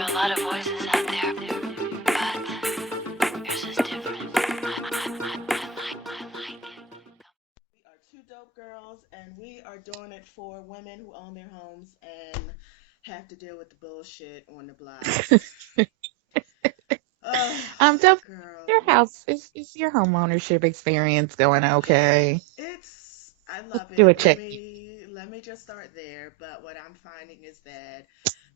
are a lot of voices out there, but yours is different. I like it. We are two dope girls, and we are doing it for women who own their homes and have to deal with the bullshit on the blocks. Oh, Tell girl, your house is your home ownership experience going okay? I love Do a it. Let check. me let me just start there. But what I'm finding is that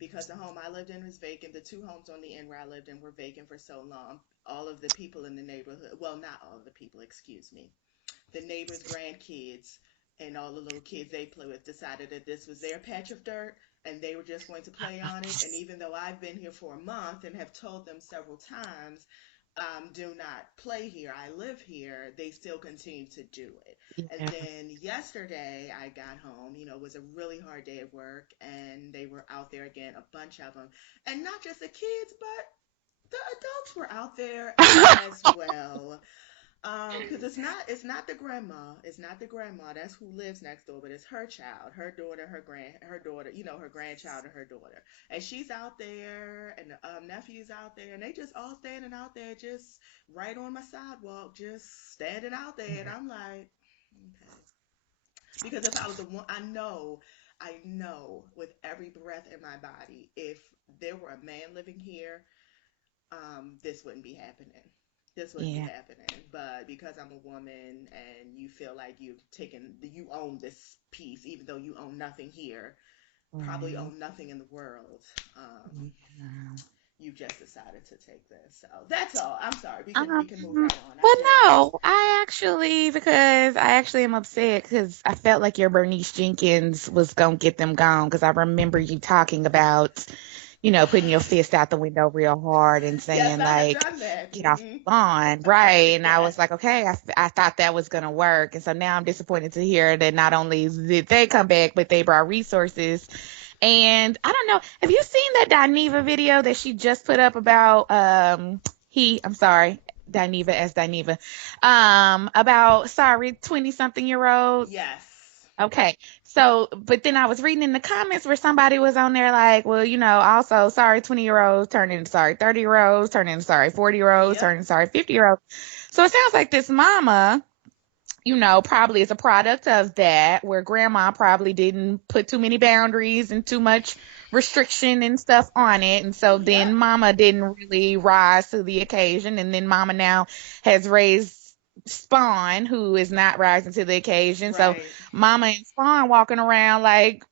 because the home I lived in was vacant, the two homes on the end where I lived in were vacant for so long. All of the people in the neighborhood, well, not all of the people, excuse me, the neighbors' grandkids and all the little kids they play with decided that this was their patch of dirt and they were just going to play on it. And even though I've been here for a month and have told them several times, do not play here, I live here, they still continue to do it. And Yeah. then yesterday I got home, it was a really hard day at work and they were out there again, a bunch of them. And not just the kids, but the adults were out there as well. Because it's not the grandma, it's not the grandma. That's who lives next door, but it's her child, her daughter, her daughter, her grandchild and her daughter, and she's out there, and the nephew's out there, and they just all standing out there, just right on my sidewalk, just standing out there, and I'm like, okay, because if I was the one, I know with every breath in my body, if there were a man living here, this wouldn't be happening. This wouldn't be Yeah. happening. But because I'm a woman and you feel like you own this piece, even though you own nothing here, probably Right. own nothing in the world, um, Yeah. you just decided to take this. So that's all. I'm sorry. We can move Um, right on. I well, just no, because I actually am upset because I felt like your Bernice Jenkins was gonna get them gone because I remember you talking about, putting your fist out the window real hard and yes, saying I have like, done that. get off the lawn, right? And I Yes. was like, okay, I thought that was gonna work, and so now I'm disappointed to hear that not only did they come back, but they brought resources. And I don't know, have you seen that Dineva video that she just put up about I'm sorry, Dineva as Dineva, about sorry 20 something year old. Yes. Okay. So, but then I was reading in the comments where somebody was on there like, well, also sorry 20-year-olds turning into sorry 30-year-olds, turning into sorry 40-year-olds, Yep. turning into sorry 50-year-olds. So it sounds like this mama, probably is a product of that, where grandma probably didn't put too many boundaries and too much restriction and stuff on it. And so Yep. then mama didn't really rise to the occasion. And then mama now has raised Spawn, who is not rising to the occasion. So Right. mama and Spawn walking around like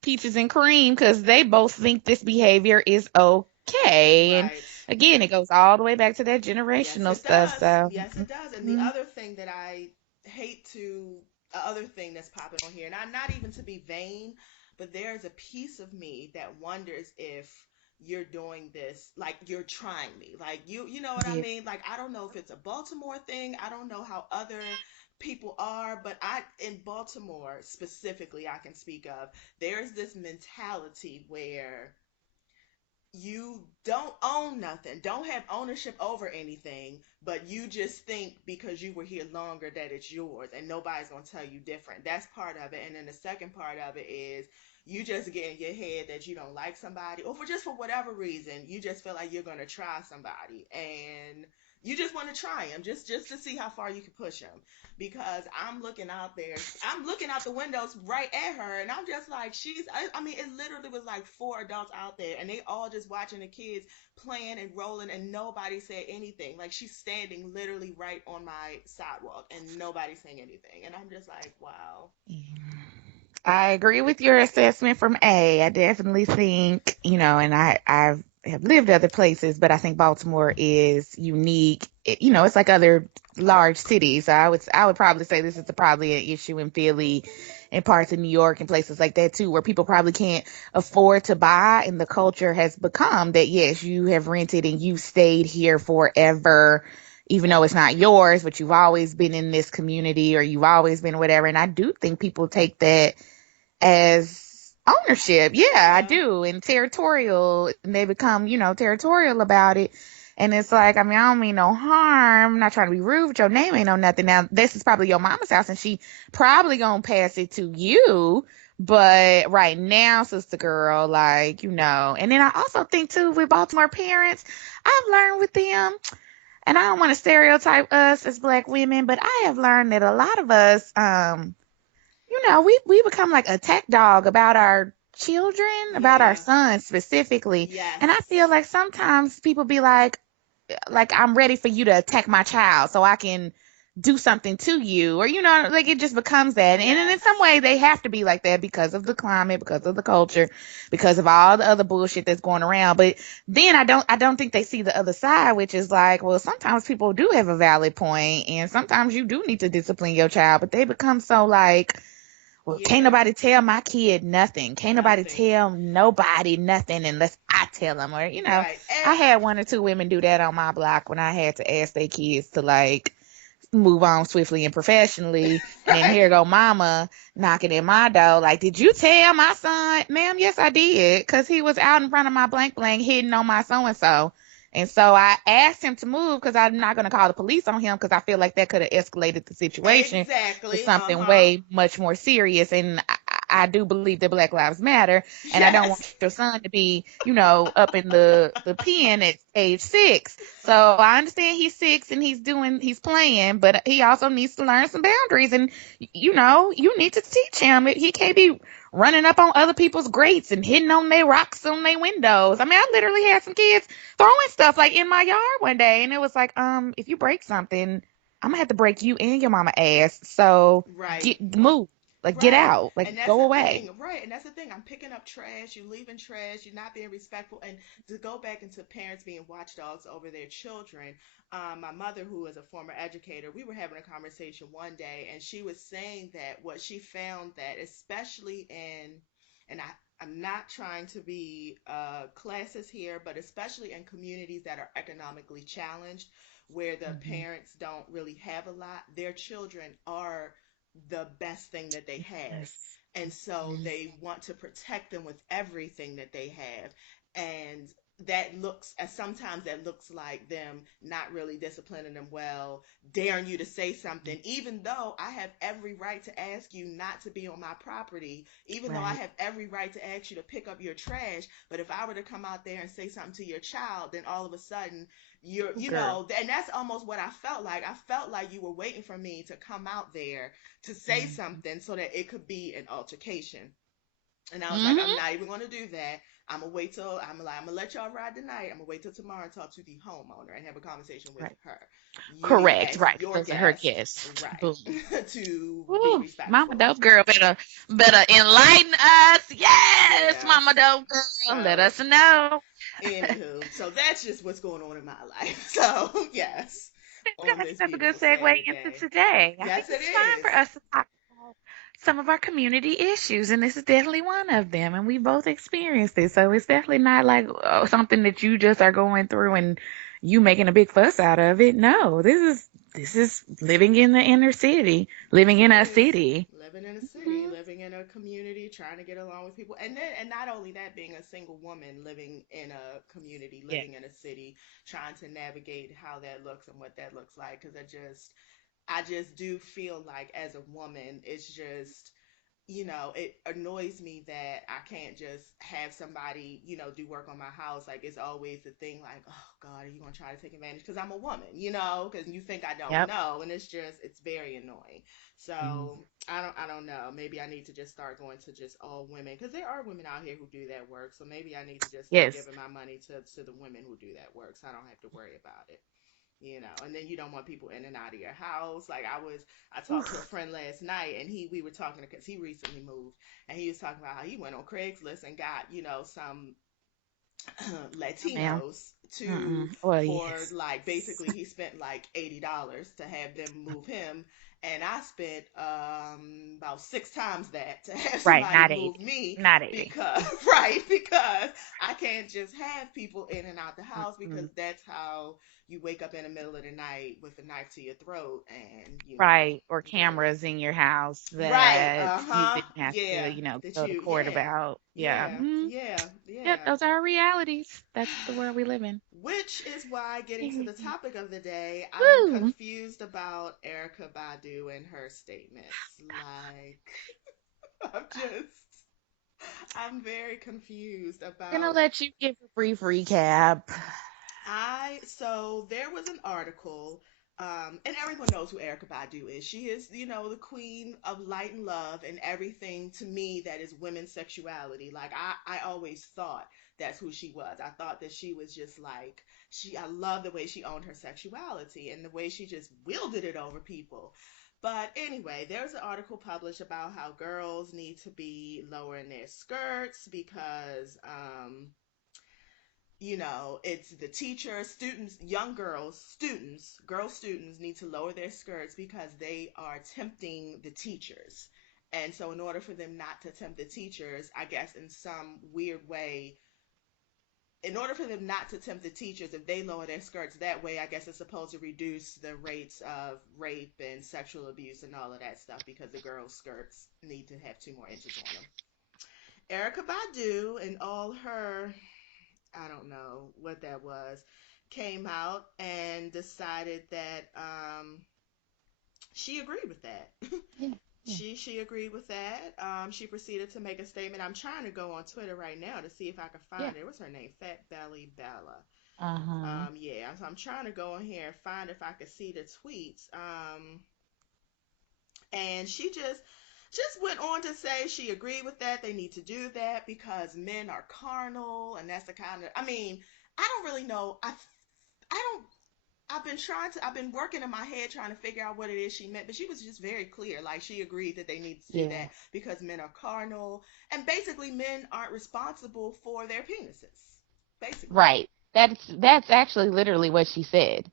peaches and cream because they both think this behavior is okay. And Right. again, it goes all the way back to that Yes, generational it stuff. does. So, Yes, it does. And the mhm. other thing that I hate to, the other thing that's popping on here, and I'm not even to be vain, but there's a piece of me that wonders if you're doing this, like you're trying me, like you know what I Yeah. mean? Like I don't know if it's a Baltimore thing. I don't know how other people are, but in Baltimore specifically, I can speak of. There's this mentality where you don't own nothing, don't have ownership over anything, but you just think because you were here longer that it's yours and nobody's going to tell you different. That's part of it. And then the second part of it is you just get in your head that you don't like somebody, or for whatever reason, you just feel like you're going to try somebody and you just want to try them just to see how far you can push them, because I'm looking out there. I'm looking out the windows right at her, and I'm just like, I mean, it literally was like four adults out there, and they all just watching the kids playing and rolling, and nobody said anything. Like, she's standing literally right on my sidewalk, and nobody's saying anything. And I'm just like, wow. Yeah. I agree with your assessment from A. I definitely think, and I have lived other places, but I think Baltimore is unique. It's like other large cities. So I would probably say this is probably an issue in Philly and parts of New York and places like that too, where people probably can't afford to buy, and the culture has become that yes, you have rented and you've stayed here forever, even though it's not yours, but you've always been in this community or you've always been whatever. And I do think people take that as ownership. Yeah, I Yeah. do. And territorial, and they become, territorial about it. And it's like, I mean, I don't mean no harm. I'm not trying to be rude, but your name ain't no nothing. Now, this is probably your mama's house, and she probably gonna pass it to you. But right now, sister girl, like, and then I also think too with Baltimore parents, I've learned with them, and I don't want to stereotype us as black women, but I have learned that a lot of us, we become like attack dog about our children, about our Yeah. sons specifically. And I feel Yes. like sometimes people be like I'm ready for you to attack my child so I can do something to you, or like it just becomes that. And in some Yes. way they have to be like that because of the climate, because of the culture, because of all the other bullshit that's going around. But then I don't think they see the other side, which is like, well, sometimes people do have a valid point and sometimes you do need to discipline your child, but they become so like, well, can't Yeah. nobody tell my kid nothing. Can't nobody Nothing. tell nobody nothing unless I tell them. Or, Right. I And had one or two women do that on my block when I had to ask their kids to like move on swiftly and professionally. And then here right. go mama knocking at my door. Like, did you tell my son? Ma'am, yes, I did. Cause he was out in front of my blank blank hitting on my so and so. And so I asked him to move because I'm not going to call the police on him because I feel like that could have escalated the situation to Exactly. something Uh-huh. way much more serious. And I do believe that Black Lives Matter. And I don't want Yes. your son to be, up in the pen at age 6. So I understand he's 6 and he's playing, but he also needs to learn some boundaries. And, you need to teach him. He can't be running up on other people's grates and hitting on their rocks on their windows. I mean, I literally had some kids throwing stuff like in my yard one day, and it was like, if you break something, I'm gonna have to break you and your mama ass. So Right. move, like get Right. out, like And that's go the away. thing. Right. And that's the thing. I'm picking up trash. You leaving trash. You're not being respectful. And to go back into parents being watchdogs over their children, my mother, who is a former educator, we were having a conversation one day, and she was saying that what she found that, especially and I'm not trying to be classist here, but especially in communities that are economically challenged, where the Hmm. parents don't really have a lot, their children are the best thing that they have. Yes. And so Mhm. they want to protect them with everything that they have. And that looks, as sometimes that looks like them not really disciplining them well, daring you to say something, even though I have every right to ask you not to be on my property, even though I Right. have every right to ask you to pick up your trash. But if I were to come out there and say something to your child, then all of a sudden you're, Oh, girl. and that's almost what I felt like. I felt like you were waiting for me to come out there to say Hmm. something so that it could be an altercation. And I was like, I'm Hmm. not even going to do that. I'm gonna wait till I'm gonna let y'all ride tonight. I'm gonna wait till tomorrow and talk to the homeowner and have a conversation with Right. her. You need to Correct. ask Right. your Those are her guest, guests. right, Boom. to be Ooh, Mama respectful. Dope Girl better enlighten us. Yes, Yeah. Mama Dope Girl, let So, us know. anywho, so that's just what's going on in my life. So, yes, think on this that's a good beautiful segue into Saturday. today. I think Yes, it it's time is. for us to talk about some of our community issues, and this is definitely one of them. And we both experienced it, so it's definitely not like something that you just are going through and you making a big fuss out of it. No, this is living in the inner city, living It in a is city. living in a city, Mhm. living in a community, trying to get along with people, and then and not only that, being a single woman living in a community, Yeah. living in a city, trying to navigate how that looks and what that looks like. Because I just do feel like as a woman, it's just it annoys me that I can't just have somebody, do work on my house. Like it's always the thing like, oh God, are you gonna try to take advantage? Because I'm a woman, because you think I don't Yep. know, and it's very annoying. Mhm. So I don't know. Maybe I need to just start going to just all women because there are women out here who do that work. So maybe I need to just start Yes. giving my money to the women who do that work, so I don't have to worry about it. And then you don't want people in and out of your house. Like I talked to a Oof. friend last night, and we were talking because he recently moved, and he was talking about how he went on Craigslist and got some Yeah, ma'am. Latinos to Mm-mm. Well, for yes. like basically he spent like $80 to have them move him, and I spent about 6 times that to have Right. somebody Not move 80. me Not 80. because right because I can't just have people in and out the house because Mm-mm. that's how you wake up in the middle of the night with a knife to your throat and Right, or yeah. cameras in your house Right, that you uh-huh, didn't have to, yeah, that go to you court yeah, about. Yeah. yeah, yeah, Yep, yeah. those are our realities. That's the world we live in. Which is why, getting to the Period. topic of the day, I'm Woo! confused about Erykah Badu and her statements. Like, I'm just. I'm very confused Gonna about. let you give a brief recap. So there was an article, and everyone knows who Erykah Badu is. She is, the queen of light and love and everything to me that is women's sexuality. Like I always thought that's who she was. I thought that she was just like I love the way she owned her sexuality and the way she just wielded it over people. But anyway, there's an article published about how girls need to be lowering their skirts because it's the teacher, students, young girls, girl students need to lower their skirts because they are tempting the teachers. And so, in order for them not to tempt the teachers, I guess in some weird way, in order for them not to tempt the teachers, if they lower their skirts that way, I guess it's supposed to reduce the rates of rape and sexual abuse and all of that stuff because the girls' skirts need to have 2 more inches on them. Erica Badu and all her, I don't know what that was, came out and decided that she agreed with that. Yeah, yeah, She agreed with that. She proceeded to make a statement. I'm trying to go on Twitter right now to see if I can yeah. find it. What's her name? Fat Belly Bella. Uh-huh. Yeah. So I'm trying to go in here and find if I can see the tweets. And she just went on to say she agreed with that. They need to do that because men are carnal, and that's the kind of. I mean, I don't really know. I don't. I've been working in my head trying to figure out what it is she meant, but she was just very clear. Like she agreed that they need to do Yeah. that because men are carnal, and basically men aren't responsible for their penises. Basically, Right. That's actually literally what she said.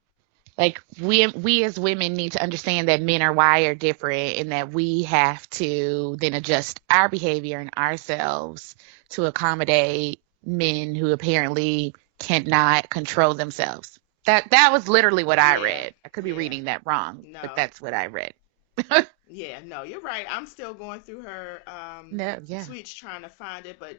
Like we as women need to understand that men are wired different and that we have to then adjust our behavior and ourselves to accommodate men who apparently cannot control themselves. That was literally what I yeah, read. I could be yeah, reading that wrong, but no, that's what I read. yeah, no, you're right. I'm still going through her No, yeah. tweets trying to find it, but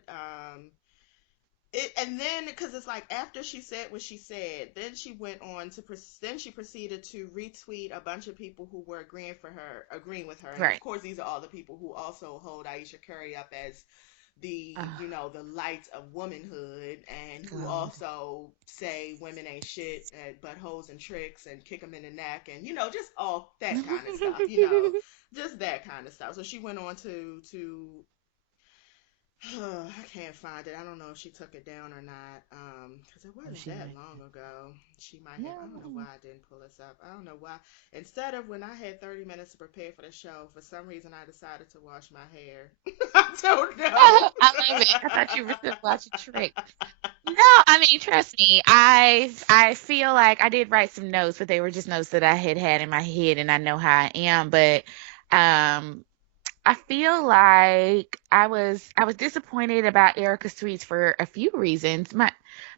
it, and then because it's like after she said what she said, then she went on to then she proceeded to retweet a bunch of people who were agreeing with her, and of Right. course these are all the people who also hold Ayesha Curry up as the Oh, the light of womanhood, and who God. also say women ain't shit but hoes and tricks and kick them in the neck, and just all that kind of stuff, just that kind of stuff. So she went on to I can't find it. I don't know if she took it down or not. Because it Oh, wasn't she that might long ago. She might have. I don't know no. why I didn't pull this up. I don't know why. Instead of when I had 30 minutes to prepare for the show, for some reason I decided to wash my hair. I don't know. I love it. I thought you were still watching Trick. No, I mean, trust me. I feel like I did write some notes, but they were just notes that I had in my head, and I know how I am. But um, I feel like I was disappointed about Erica's tweets for a few reasons.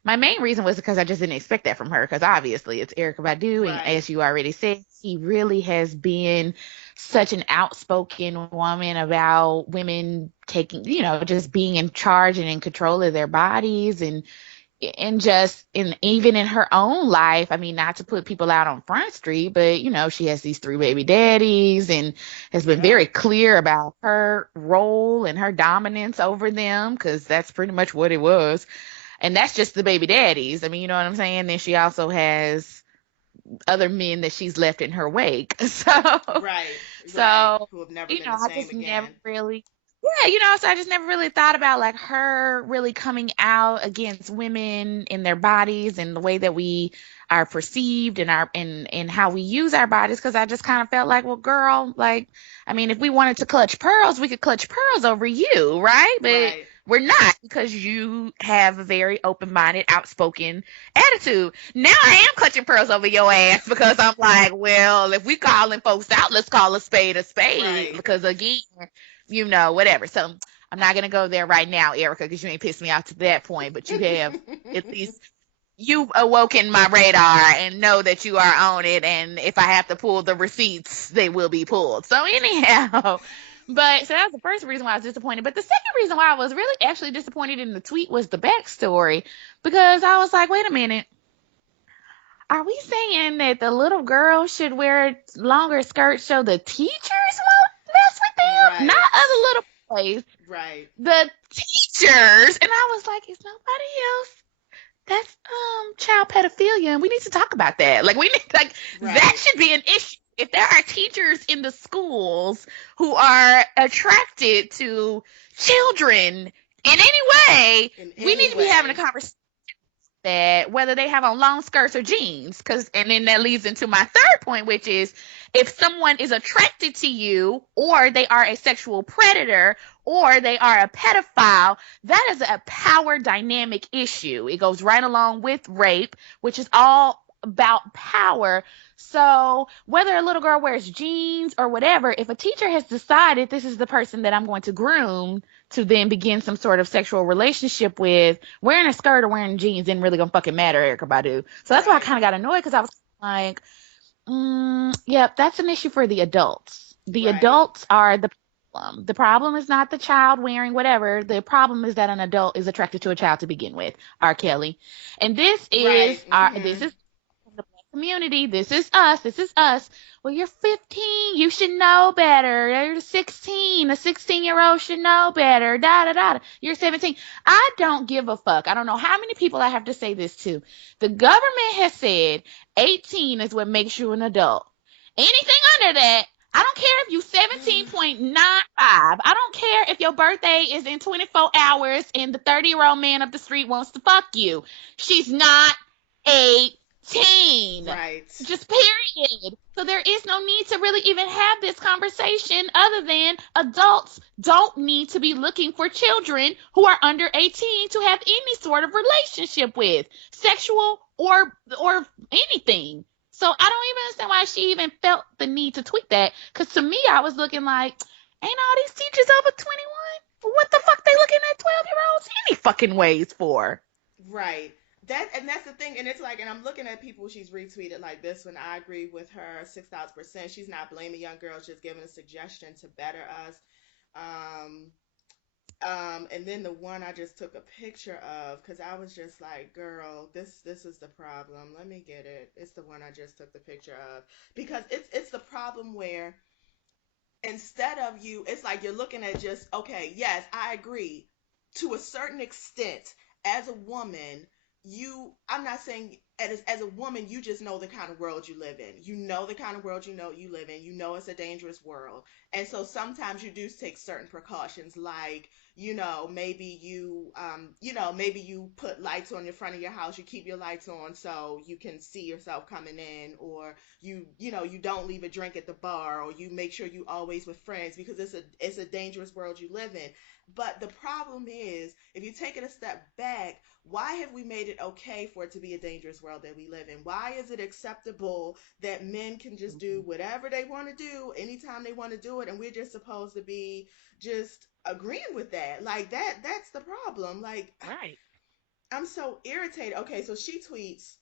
My main reason was because I just didn't expect that from her, because obviously it's Erykah Badu, and Right. as you already said, she really has been such an outspoken woman about women taking, just being in charge and in control of their bodies, and just in even in her own life. I mean, not to put people out on Front Street, but she has these 3 baby daddies and has been Yeah. very clear about her role and her dominance over them, because that's pretty much what it was. And that's just the baby daddies. I mean, you know what I'm saying? Then she also has other men that she's left in her wake. Right. Right. So, Who have never been the I same just never again. really, yeah, so I just never really thought about like her really coming out against women in their bodies and the way that we are perceived and and how we use our bodies. Cause I just kind of felt like, well, girl, like, I mean, if we wanted to clutch pearls, we could clutch pearls over you, right? But Right. we're not, because you have a very open-minded, outspoken attitude. Now I am clutching pearls over your ass, because I'm like, well, if we calling folks out, let's call a spade. Right. Because again, whatever. So I'm not gonna go there right now, Erica, because you ain't pissed me off to that point. But you have at least you've awoken my radar and know that you are on it. And if I have to pull the receipts, they will be pulled. So anyhow. But so that was the first reason why I was disappointed. But the second reason why I was really actually disappointed in the tweet was the backstory, because I was like, wait a minute, are we saying that the little girl should wear longer skirts so the teachers won't mess with them? Right. Not other little boys. Right. The teachers, and I was like, is nobody else? That's child pedophilia, and we need to talk about that. Like we need like that Right. should be an issue. If there are teachers in the schools who are attracted to children in any way, In we any need to be having a way. conversation that whether they have on long skirts or jeans, because and then that leads into my third point, which is if someone is attracted to you or they are a sexual predator or they are a pedophile, that is a power dynamic issue. It goes right along with rape, which is all about power. So whether a little girl wears jeans or whatever, if a teacher has decided this is the person that I'm going to groom to then begin some sort of sexual relationship with, wearing a skirt or wearing jeans isn't really gonna fucking matter, Erykah Badu. So that's why I Right. kind of got annoyed because I was like, yep, that's an issue for the adults. The Right. adults are the problem. The problem is not the child wearing whatever. The problem is that an adult is attracted to a child to begin with. R. Kelly, and Right. this Mm-hmm. is the black community. This is us. This is us. Well, you're 15. You should know better. You're 16. A 16-year-old should know better. Da da da. You're 17. I don't give a fuck. I don't know how many people I have to say this to. The government has said 18 is what makes you an adult. Anything under that, I don't care if you 17.95. I don't care if your birthday is in 24 hours and the 30-year-old man up the street wants to fuck you. She's not 18. Right. Just period. So there is no need to really even have this conversation other than adults don't need to be looking for children who are under 18 to have any sort of relationship with, sexual or anything. So I don't even understand why she even felt the need to tweet that. Because to me, I was looking like, ain't all these teachers over 21? What the fuck they looking at 12-year-olds any fucking ways for? Right. That's the thing, and it's like, and I'm looking at people she's retweeted like this one. I agree with her 6,000%. She's not blaming young girls, just giving a suggestion to better us. Um, and then the one I just took a picture of because I was just like, girl, this is the problem. Let me get it. It's the one I just took the picture of because it's the problem where instead of you, it's like you're looking at just okay, yes, I agree to a certain extent as a woman. I'm not saying as a woman, you just know the kind of world you live in. You know the kind of world you live in. You know it's a dangerous world. And so sometimes you do take certain precautions like, maybe you put lights on the front of your house, you keep your lights on so you can see yourself coming in, or you don't leave a drink at the bar, or you make sure you always with friends because it's a dangerous world you live in. But the problem is, if you take it a step back, why have we made it okay for it to be a dangerous world that we live in? Why is it acceptable that men can just do whatever they want to do anytime they want to do it, and we're just supposed to be just agreeing with that? Like that's the problem. Like Right. I'm so irritated. Okay, so she tweets,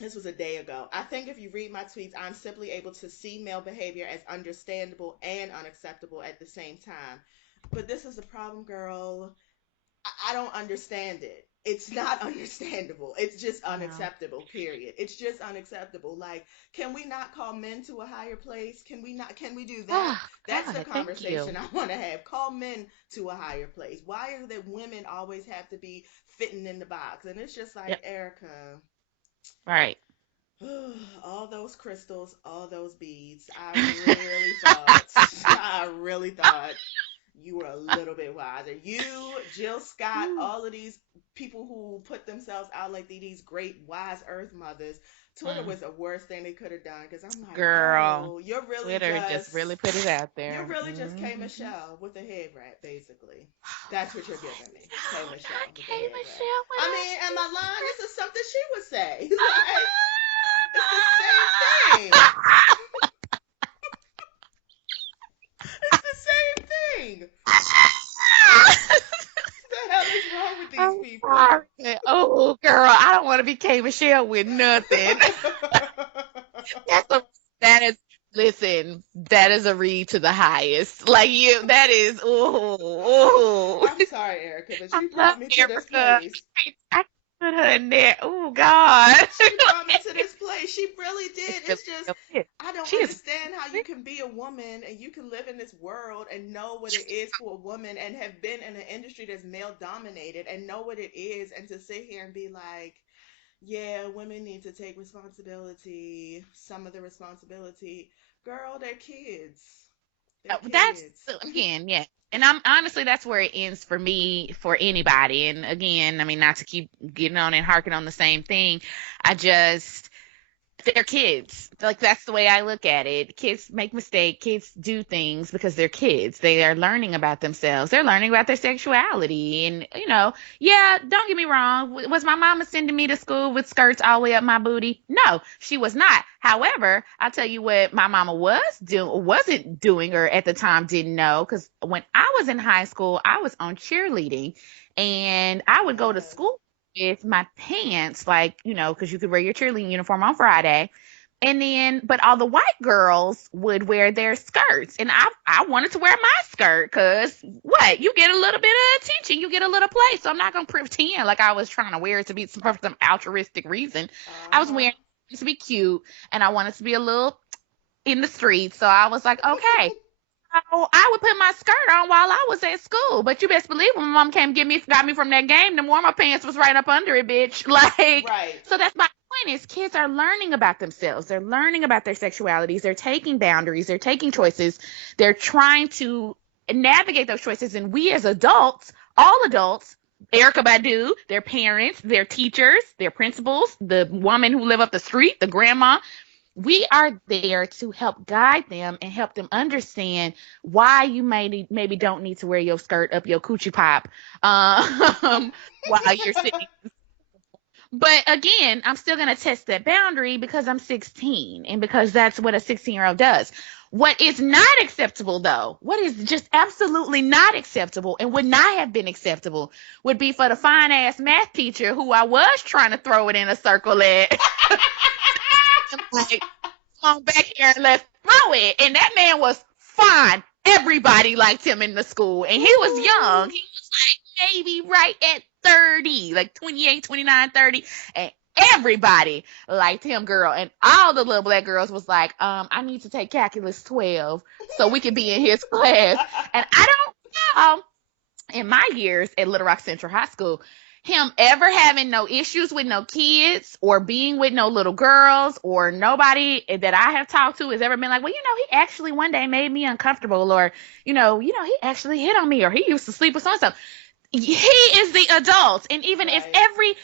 this was a day ago. I think if you read my tweets, I'm simply able to see male behavior as understandable and unacceptable at the same time. But this is the problem, girl. I don't understand it. It's not understandable. It's just No. unacceptable, period. It's just unacceptable. Like, can we not call men to a higher place? Can we do that? Oh, That's the God, thank conversation you. I want to have. Call men to a higher place. Why is it that women always have to be fitting in the box? And it's just Yep. like, Erica, Right. all those crystals, all those beads. I really thought you were a little bit wiser. You, Jill Scott, all of these people who put themselves out like these great wise earth mothers. Twitter Mm, was the worst thing they could have done because I'm like, girl, oh, Twitter just really put it out you're there. really just K Hmm. Michelle with a head wrap, basically. That's what you're giving me, K No, Michelle not with a K head wrap. Michelle with I a mean, am I lying? head. This is something she would say. Like, it's the same thing. It's the same thing. The hell is wrong with these I'm people? sorry. Oh, girl, I don't want to be K Michelle with nothing. That's a that is listen, that is a read to the highest. Like you, that is ooh. I'm sorry, Erica, but I you love brought me to this Erica. place. I put her in there. Oh God. She brought me to this place right. She really It's did. really It's just, real kid. I don't She is understand how you can be a woman and you can live in this world and know what it is for a woman and have been in an industry that's male dominated and know what it is, and to sit here and be like, yeah, women need to take responsibility, some of the responsibility. Girl, they're kids. They're that's kids. again, yeah. And I'm honestly, that's where it ends for me, for anybody. And again, I mean, not to keep getting on and harking on the same thing. I just, they're kids. Like that's the way I look at it. Kids make mistakes. Kids do things because they're kids. They are learning about themselves. They're learning about their sexuality. And yeah, don't get me wrong. Was my mama sending me to school with skirts all the way up my booty? No, she was not. However, I'll tell you what my mama wasn't doing, or at the time didn't know, because when I was in high school, I was on cheerleading, and I would go to Yes. school with my pants, like, because you could wear your cheerleading uniform on Friday. And then, but all the white girls would wear their skirts. And I wanted to wear my skirt because what? You get a little bit of attention, you get a little play. So I'm not going to pretend like I was trying to wear it to be for some altruistic reason. I was Uh-huh. wearing it to be cute, and I wanted to be a little in the streets. So I was like, okay, so I would put my skirt on while I was at school, but you best believe when my mom came got me from that game, the warm up pants was right up under it, bitch. Like, Right. so that's my point is kids are learning about themselves. They're learning about their sexualities. They're taking boundaries. They're taking choices. They're trying to navigate those choices. And we as adults, all adults, Erykah Badu, their parents, their teachers, their principals, the woman who live up the street, the grandma, we are there to help guide them and help them understand why you maybe don't need to wear your skirt up your coochie pop while you're sitting. But again, I'm still going to test that boundary because I'm 16 and because that's what a 16-year-old does. What is not acceptable, though, what is just absolutely not acceptable and would not have been acceptable would be for the fine ass math teacher who I was trying to throw it in a circle at. Like, on back here and let's throw it. And that man was fine. Everybody liked him in the school. And he was young. Ooh. He was like maybe right at 30, like 28, 29, 30. And everybody liked him, girl. And all the little black girls was like, I need to take calculus 12 so we can be in his class. And I don't know, in my years at Little Rock Central High School, him ever having no issues with no kids or being with no little girls, or nobody that I have talked to has ever been like, well, he actually one day made me uncomfortable, or, he actually hit on me, or he used to sleep with so and so. He is the adult. And even if Right. every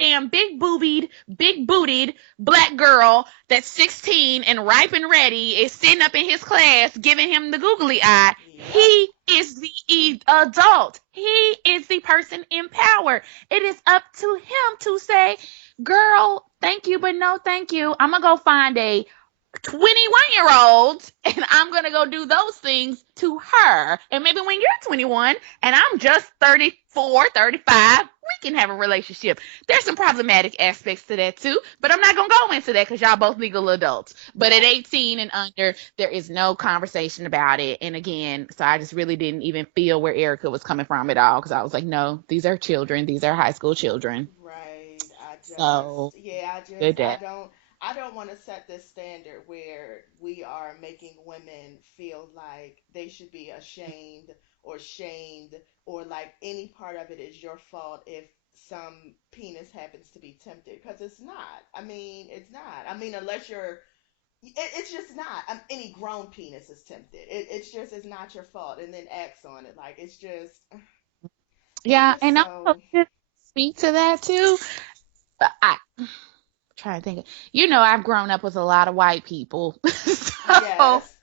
goddamn big bootied black girl that's 16 and ripe and ready is sitting up in his class giving him the googly eye, Yep. he is the adult. He is the person in power. It is up to him to say, girl, thank you, but no thank you. I'm going to go find a 21-year-old and I'm going to go do those things to her. And maybe when you're 21 and I'm just 34, 35, we can have a relationship. There's some problematic aspects to that too, but I'm not going to go into that because y'all both legal adults. But at Right. 18 and under, there is no conversation about it. And again, so I just really didn't even feel where Erykah was coming from at all, because I was like, no, these are children. These are high school children. Right. So Yeah, good day. I don't want to set this standard where we are making women feel like they should be ashamed or shamed, or like any part of it is your fault if some penis happens to be tempted, because it's not. I mean, it's not. I mean, unless you're it's just not. Any grown penis is tempted. It's just, it's not your fault, and then acts on it like it's Yeah, just and also so. to speak to that too, I trying to think. I've grown up with a lot of white people, so Yes.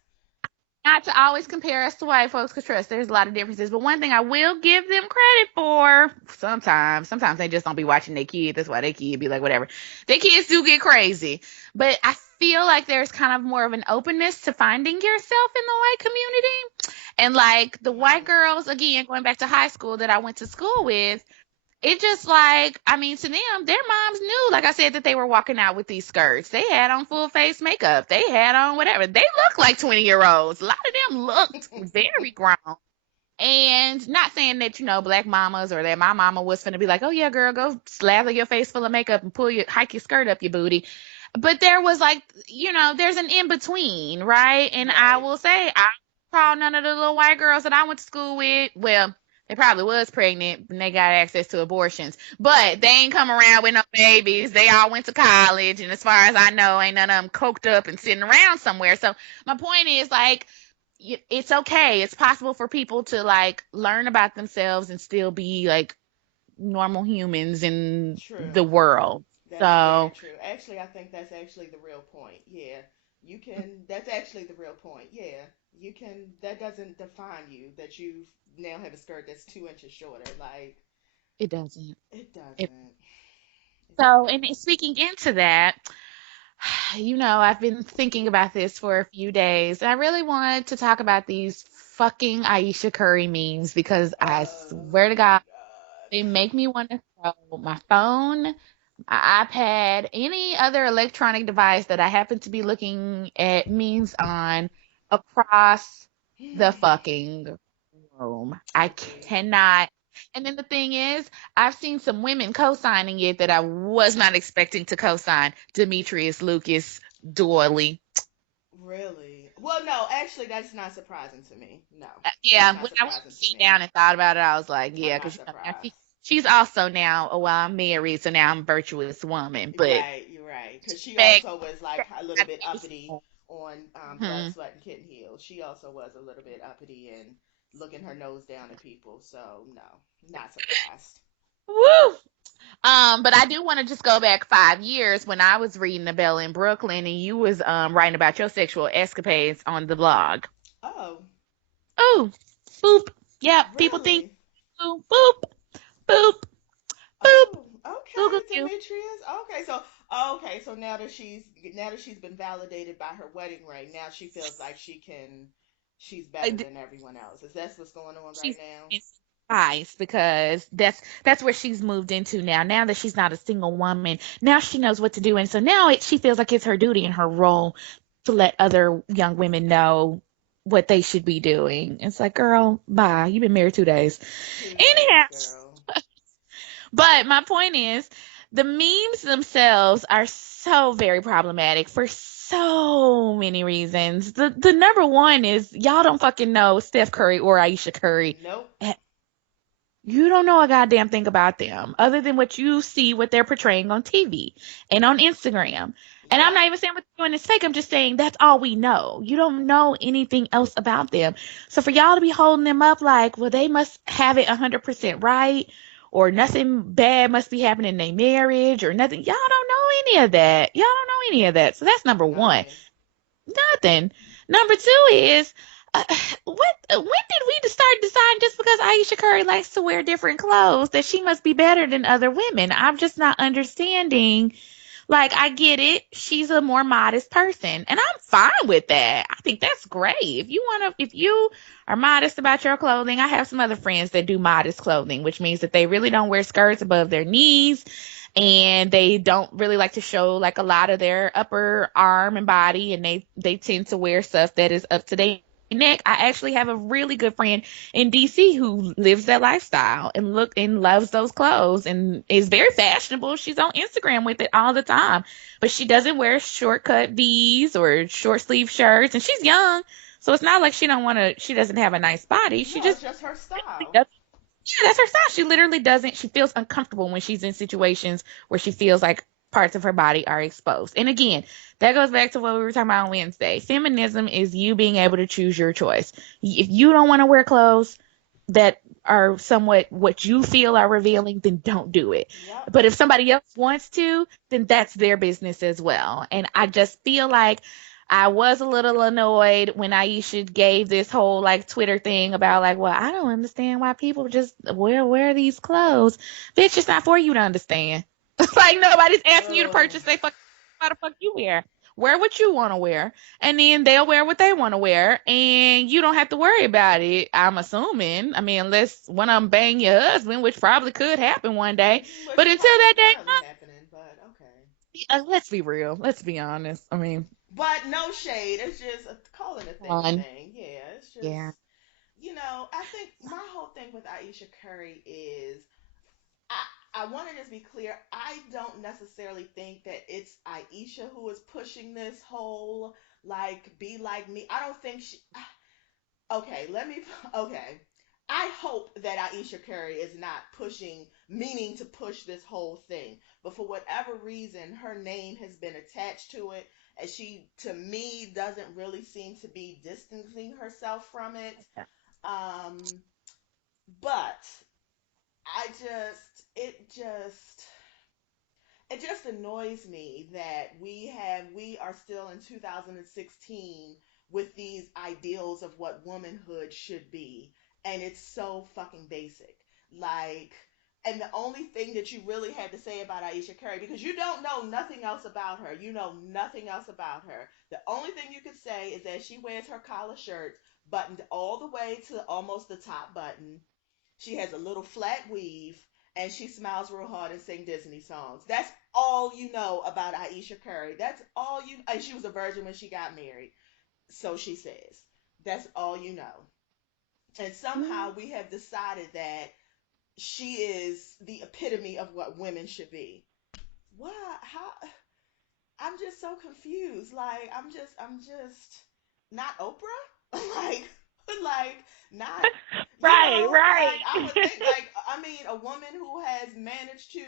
not to always compare us to white folks, because trust, there's a lot of differences. But one thing I will give them credit for, sometimes they just don't be watching their kids. That's why their kid be like, whatever. Their kids do get crazy, but I feel like there's kind of more of an openness to finding yourself in the white community, and like the white Mm. girls, again, going back to high school that I went to school with. It just like, I mean, to them, their moms knew, like I said, that they were walking out with these skirts. They had on full face makeup. They had on whatever. They looked like 20-year-olds. A lot of them looked very grown. And not saying that, black mamas or that my mama was finna be like, oh yeah, girl, go slather your face full of makeup and hike your skirt up your booty. but there was like, there's an in between, right? And I Right. will say, I don't call none of the little white girls that I went to school with. Well, they probably was pregnant and they got access to abortions, but they ain't come around with no babies. They all went to college, and as far as I know, ain't none of them coked up and sitting around somewhere. So my point is like, it's okay. It's possible for people to like learn about themselves and still be like normal humans in the True. world. That's very So true. Actually, I think that's actually the real point. Yeah. You can, that's actually the real point. Yeah. You can, that doesn't define you that you now have a skirt that's 2 inches shorter. Like, it doesn't. it It, doesn't. It so, and doesn't. speaking into that, I've been thinking about this for a few days. And I really wanted to talk about these fucking Ayesha Curry memes because I Oh swear to God, God. they make me want to throw my phone, my iPad, any other electronic device that I happen to be looking at memes on across the fucking room. I Agreed. cannot. And then the thing is, I've seen some women co-signing it that I was not expecting to co-sign. Demetrius Lucas Doily. Really? Well, no, actually, that's not surprising to me. No, that's Yeah, not when I surprising to sat me. down and thought about it, I was like, I'm yeah, not because now surprised. she's also now, well, I'm married, so now I'm a virtuous woman. But Right, you're right. Because she back, also was like a little bit uppity on Blood, hmm Sweat, and Kitten Heels. She also was a little bit uppity and looking her nose down at people. So, no, not surprised. woo. But I do want to just go back 5 years when I was reading the Bell in Brooklyn, and you was writing about your sexual escapades on the blog. Oh, Oh, boop. Yep, people think, really? boop, boop, boop, boop. Oh, Google okay, you. Demetrius. Okay, so now that she's been validated by her wedding ring, now she feels like she's better than everyone else. Is that what's going on right She's now? in spice because that's where she's moved into now. Now that she's not a single woman, now she knows what to do, and so now she feels like it's her duty and her role to let other young women know what they should be doing. It's like, girl, bye. You've been married 2 days. 2 days, Anyhow, girl. but my point is, the memes themselves are so very problematic for so many reasons. The number one is y'all don't fucking know Steph Curry or Ayesha Curry. Nope. You don't know a goddamn thing about them other than what you see what they're portraying on TV and on Instagram. And I'm Yep. not even saying what they're doing is fake. I'm just saying that's all we know. You don't know anything else about them. So for y'all to be holding them up like, well, they must have it 100% right, or nothing bad must be happening in their marriage, or nothing. Y'all don't know any of that. Y'all don't know any of that. So that's number one. Nothing. Nothing. Number two is, uh, when did we start deciding just because Aisha Curry likes to wear different clothes that she must be better than other women? I'm just not understanding. Like, I get it. She's a more modest person, and I'm fine with that. I think that's great. If you are modest about your clothing, I have some other friends that do modest clothing, which means that they really don't wear skirts above their knees and they don't really like to show like a lot of their upper arm and body, and they tend to wear stuff that is up to their neck. I actually have a really good friend in DC who lives that lifestyle and look and loves those clothes and is very fashionable. She's on Instagram with it all the time, but she doesn't wear shortcut V's or short sleeve shirts, and she's young, so it's not like she doesn't have a nice body. She No, it's just just her style. doesn't. Yeah, that's her style. She literally doesn't. She feels uncomfortable when she's in situations where she feels like parts of her body are exposed. And again, that goes back to what we were talking about on Wednesday. Feminism is you being able to choose your choice. If you don't want to wear clothes that are somewhat what you feel are revealing, then don't do it. Yep. But if somebody else wants to, then that's their business as well. And I just feel like I was a little annoyed when Aisha gave this whole like Twitter thing about like, well, I don't understand why people just wear these clothes. Bitch, it's not for you to understand. Like nobody's asking you to Oh, purchase they fuck what the fuck you wear. Wear what you want to wear, and then they'll wear what they want to wear, and you don't have to worry about it. I'm assuming. I mean, unless one of them bang your husband, which probably could happen one day. which But is until that day, currently happening, but okay. let's be real. Let's be honest. I mean, But no shade. It's just calling a fun. thing. Yeah, it's just, Yeah. I think my whole thing with Aisha Curry is I want to just be clear. I don't necessarily think that it's Ayesha who is pushing this whole like be like me. I don't think she. Okay, let me. Okay, I hope that Ayesha Curry is not pushing, meaning to push this whole thing. But for whatever reason, her name has been attached to it, and she, to me, doesn't really seem to be distancing herself from it. Um, but it just annoys me that we are still in 2016 with these ideals of what womanhood should be, and it's so fucking basic. Like, and the only thing that you really had to say about Ayesha Curry, because you don't know nothing else about her, you know nothing else about her, the only thing you could say is that she wears her collar shirt buttoned all the way to almost the top button. She has a little flat weave, and she smiles real hard and sing Disney songs. That's all you know about Ayesha Curry. That's all you. And she was a virgin when she got married, so she says. That's all you know. And somehow we have decided that she is the epitome of what women should be. What? How? I'm just so confused. Like I'm just not Oprah. like not Right, like right. I would think like I mean a woman who has managed to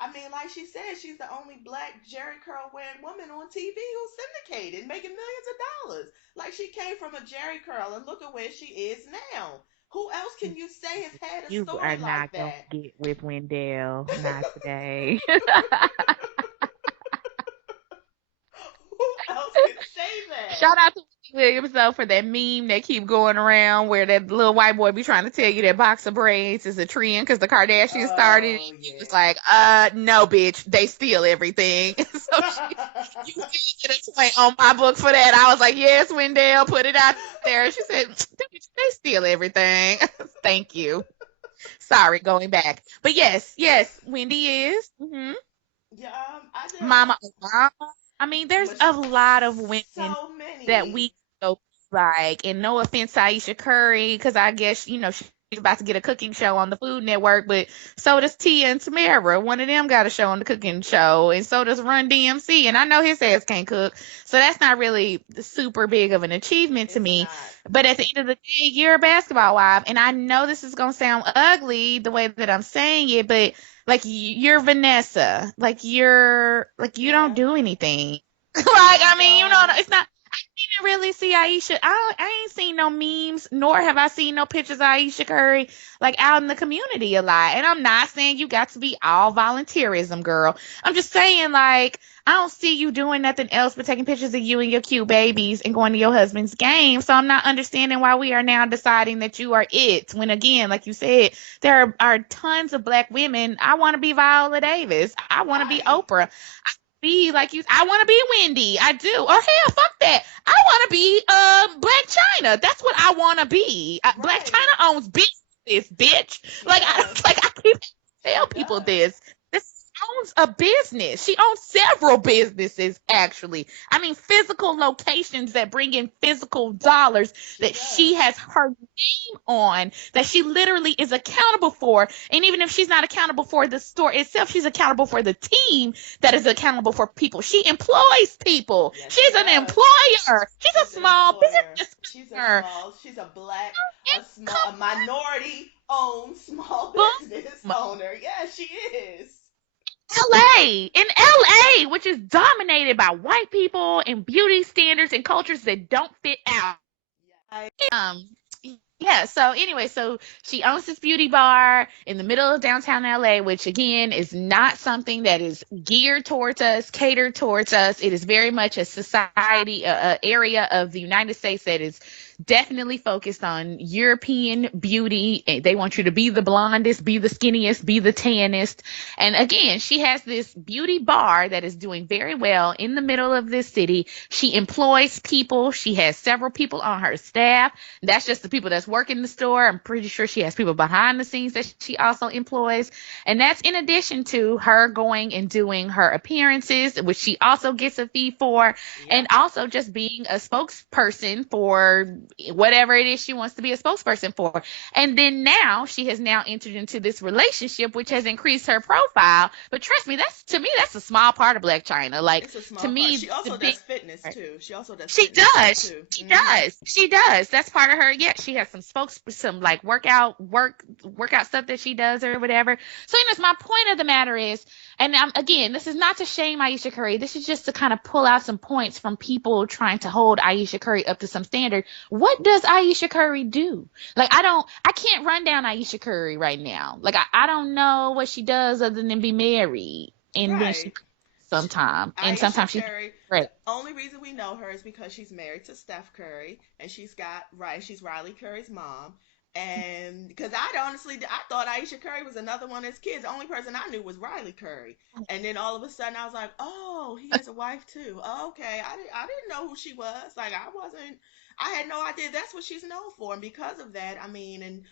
I mean like she said she's the only black Jerry curl wearing woman on TV who's syndicated making millions of dollars. Like she came from a Jerry curl and look at where she is now. Who else can you say has had a You are story like not gonna that? get with Wendell, not today. Who else can say that? Shout out to Wendy Williams though for that meme that keep going around where that little white boy be trying to tell you that box of braids is a trend because the Kardashians started it. Oh He was yeah. like, no, bitch, they steal everything. So you did get a point on my book for that. I was like, yes, Wendell, put it out there. She said, they steal everything. Thank you. Sorry, going back. But yes, yes, Wendy is. Yeah, I just Mama Obama. I mean, there's a Mich- lot of women so that many. we go like, and no offense to Ayesha Curry, because I guess she's about to get a cooking show on the Food Network, but so does Tia and Tamara. One of them got a show on the cooking show, and so does Run DMC, and I know his ass can't cook, so that's not really super big of an achievement to It's me. not. But at the end of the day, you're a basketball wife, and I know this is gonna sound ugly the way that I'm saying it, but like you're Vanessa, like you don't Yeah, do anything. Like I I mean, don't. it's not. I didn't really see Aisha. I ain't seen no memes, nor have I seen no pictures of Aisha Curry like out in the community a lot. And I'm not saying you got to be all volunteerism, girl. I'm just saying like I don't see you doing nothing else but taking pictures of you and your cute babies and going to your husband's game. So I'm not understanding why we are now deciding that you are it. When again, like you said, there are tons of black women. I want to be Viola Davis. I want to be Right. Oprah. Be like you. I want to be Wendy. I do. Or hell, fuck that. I want to be Black China. That's what I want to be. Black Right. China owns business, bitch. She Like I does. like I keep She tell people does. this. This owns a business. She owns several businesses actually. I mean physical locations that bring in physical dollars She that does. she has her name on that she literally is accountable for. And even if she's not accountable for the store itself, she's accountable for the team that is accountable for people. She employs people. Yes, she She's an does. employer. She's a She's an small employer. business She's a owner. small. She's a black, a Income minority owned small business boom. owner. Yeah, she is. LA, which is dominated by white people and beauty standards and cultures that don't fit out. Yeah. Um, yeah, so anyway, so she owns this beauty bar in the middle of downtown LA, which again is not something that is geared towards us, catered towards us. It is very much a society, a area of the United States that is definitely focused on European beauty. They want you to be the blondest, be the skinniest, be the tannest. And again, she has this beauty bar that is doing very well in the middle of this city. She employs people. She has several people on her staff. That's just the people that's working the store. I'm pretty sure she has people behind the scenes that she also employs. And that's in addition to her going and doing her appearances, which she also gets a fee for, Yep. and also just being a spokesperson for whatever it is she wants to be a spokesperson for. And then now she has now entered into this relationship, which has increased her profile. But trust me, that's a small part of Black China. Like, It's a to small part. me, She the also big does fitness too. She also does she fitness stuff does. too. She does. She does. That's part of her. Yeah, she has some like workout stuff that she does or whatever. So, my point of the matter is, and again, this is not to shame Ayesha Curry. This is just to kind of pull out some points from people trying to hold Ayesha Curry up to some standard. What does Ayesha Curry do? Like, I can't run down Ayesha Curry right now. Like, I don't know what she does other than be married, and then Right. she sometime, and Ayesha sometimes she Curry, right. the only reason we know her is because she's married to Steph Curry and she's Riley Curry's mom. And because I thought Ayesha Curry was another one of his kids. The only person I knew was Riley Curry. And then all of a sudden I was like, oh, he has a wife too. Oh, okay. I didn't know who she was. Like, I had no idea that's what she's known for. And because of that, I mean, and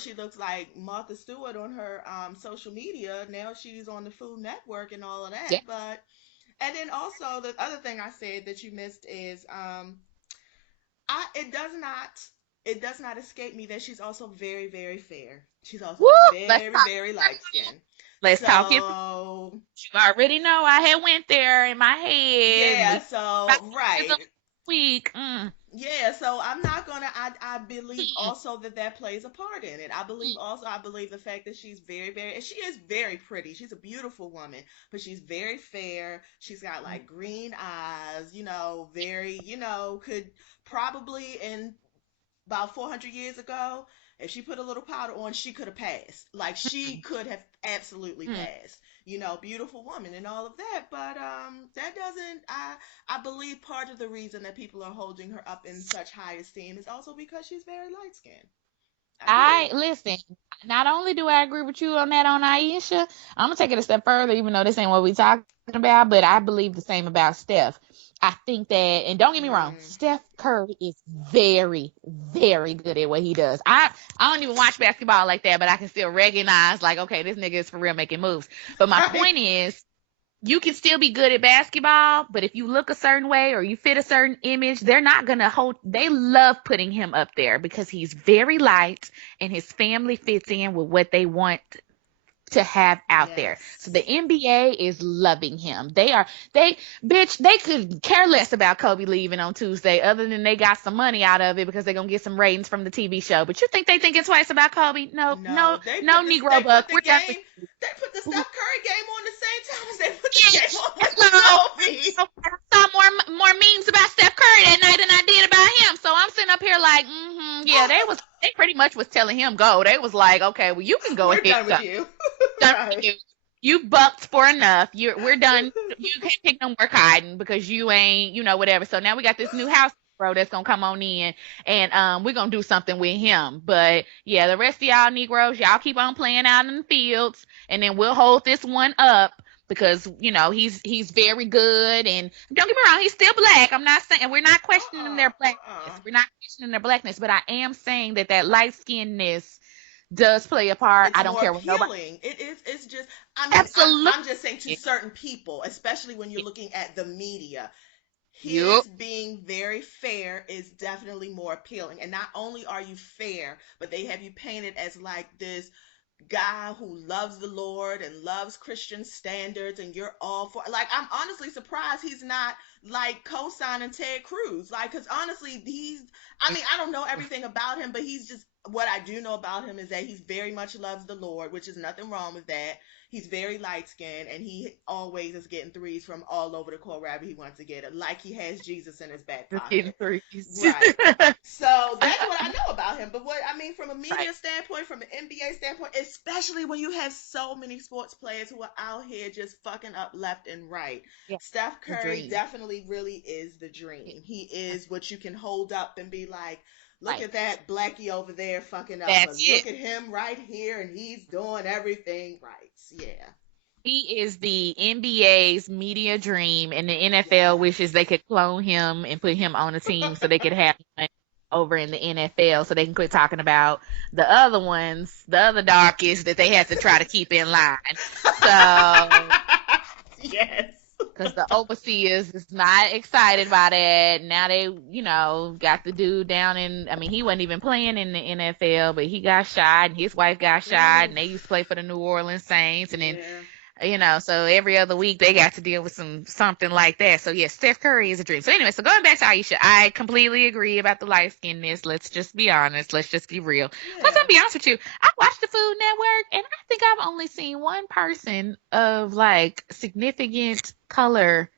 she looks like Martha Stewart on her social media. Now she's on the Food Network and all of that. Yeah. But and then also the other thing I said that you missed is I it does not escape me that she's also very, very fair. She's also Woo! Let's very, talk. very light skinned. Let's talk it. So You already know I had went there in my head. yeah, About so this a right. week. Yeah, so I'm not gonna. I believe also that plays a part in it. I believe the fact that she's very, very, and she is very pretty. She's a beautiful woman, but she's very fair. She's got like green eyes, very, could probably in about 400 years ago, if she put a little powder on, she could have passed. Like, she could have absolutely Mm. passed. Beautiful woman and all of that. But that doesn't. I believe part of the reason that people are holding her up in such high esteem is also because she's very light skinned. I I do. listen. Not only do I agree with you on that on Aisha, I'm gonna take it a step further, even though this ain't what we talking about. But I believe the same about Steph. I think that, and don't get me wrong, Mm. Steph Curry is very, very good at what he does. I don't even watch basketball like that, but I can still recognize, like, okay, this nigga is for real making moves. But my Right. point is, you can still be good at basketball, but if you look a certain way or you fit a certain image, they're not going to hold. They love putting him up there because he's very light and his family fits in with what they want to have out there. So the Yes. NBA is loving him. They could care less about Kobe leaving on Tuesday, other than they got some money out of it because they're gonna get some ratings from the TV show. But you think they thinking twice about Kobe? No, no, No, they no, put Negro they put Buck. the We're done with game. you. They put the Steph Curry game on the same time as they put the game Bitch, on hello. with Kobe. I saw more memes about Steph Curry that night than I did about him. So I'm sitting up here like, yeah, they pretty much was telling him go. They was like, okay, well you can go We're ahead. done with you. Done with Right. you. You bucked for enough. We're done. You can't pick no more cotton because you ain't, whatever. So now we got this new house bro that's gonna come on in and we're gonna do something with him. But yeah, the rest of y'all Negroes, y'all keep on playing out in the fields and then we'll hold this one up because he's very good and don't get me wrong, he's still black. I'm not saying we're not questioning their blackness. We're not questioning their blackness, but I am saying that light skinnedness does play a part. It's I don't more care what nobody. appealing. It is. It's just. I mean, Absolutely. I'm just saying to certain people, especially when you're looking at the media, Yep. his being very fair is definitely more appealing. And not only are you fair, but they have you painted as like this guy who loves the Lord and loves Christian standards, and you're all for. Like, I'm honestly surprised he's not like co-signing Ted Cruz. Like, because honestly, he's. I mean, I don't know everything about him, but he's just. What I do know about him is that he's very much loves the Lord, which is nothing wrong with that. He's very light skinned, and he always is getting threes from all over the court wherever he wants to get it, like he has Jesus in his back Just getting pocket. threes. Right. So that's what I know about him. But what I mean from a Right. media standpoint, from an NBA standpoint, especially when you have so many sports players who are out here just fucking up left and right, Yeah. Steph The Curry dream. definitely really is the Yeah. dream. He is what you can hold up and be like, look Right. at that blackie over there fucking up, but That's look it. at him right here and he's doing everything right. Yeah. He is the NBA's media dream, and the NFL wishes they Yes. could clone him and put him on a team so they could have him over in the NFL so they can quit talking about the other ones, the other darkies that they had to try to keep in line. So Yes. because the overseers is not excited by that. Now they, got the dude down in. I mean, he wasn't even playing in the NFL, but he got shot, and his wife got shot, and they used to Oof. play for the New Orleans Saints, and then Yeah. so every other week they got to deal with something like that. So yes, Steph Curry is a dream. So anyway, so going back to Ayesha, I completely agree about the light skinness. Let's just be honest. Let's just be real. Plus, Yeah. I'll be honest with you. I watched the Food Network, and I think I've only seen one person of like significant color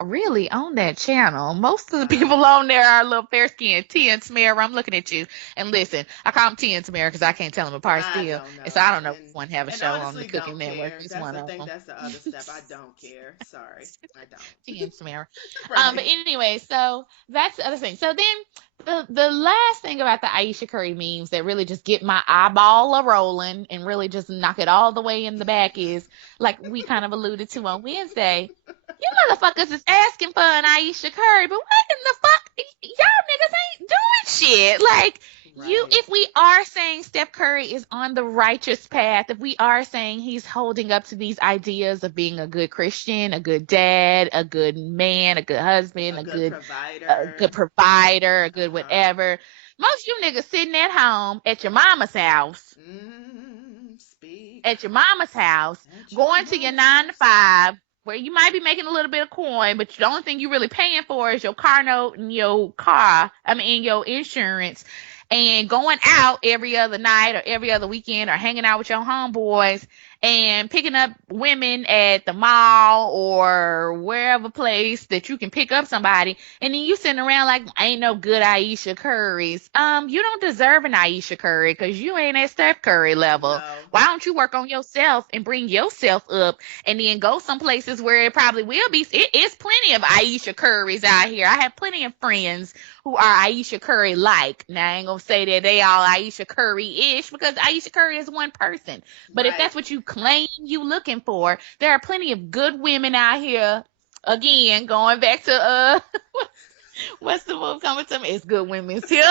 really on that channel. Most of the Wow. people on there are a little fair skinned. Tia and Tamara, I'm looking at you. And listen, I call them Tia and Tamara because I can't tell them apart I still. don't And so I know. don't know which one have a And show on the honestly Cooking don't Network. care. It's That's one the of thing, them. that's the other step. I don't care. Sorry. I don't. Tia and Tamara. But Right. anyway, so that's the other thing. So then the last thing about the Ayesha Curry memes that really just get my eyeball a rolling and really just knock it all the way in the back is like we kind of alluded to on Wednesday. You motherfuckers is asking for an Ayesha Curry, but what in the fuck? Y'all niggas ain't doing shit. Like, Right. if we are saying Steph Curry is on the righteous path, if we are saying he's holding up to these ideas of being a good Christian, a good dad, a good man, a good husband, A a good good provider. provider, a good Uh-huh. whatever, most you niggas sitting at home at your mama's house, Speak at your mama's house, at your going to your mama's 9 to house. 5, where you might be making a little bit of coin, but the only thing you really paying for is your car note and your car, I mean, your insurance, and going out every other night or every other weekend or hanging out with your homeboys and picking up women at the mall or wherever place that you can pick up somebody, and then you sitting around like ain't no good Ayesha Currys. You don't deserve an Ayesha Curry because you ain't at Steph Curry level. No. Why don't you work on yourself and bring yourself up and then go some places where it probably will be? It is plenty of Ayesha Currys out here. I have plenty of friends who are Ayesha Curry like. Now I ain't gonna say that they all Ayesha Curry ish because Ayesha Curry is one person. But if Right. that's what you claim you looking for, there are plenty of good women out here. Again, going back to what's the move coming to me? It's good women's here.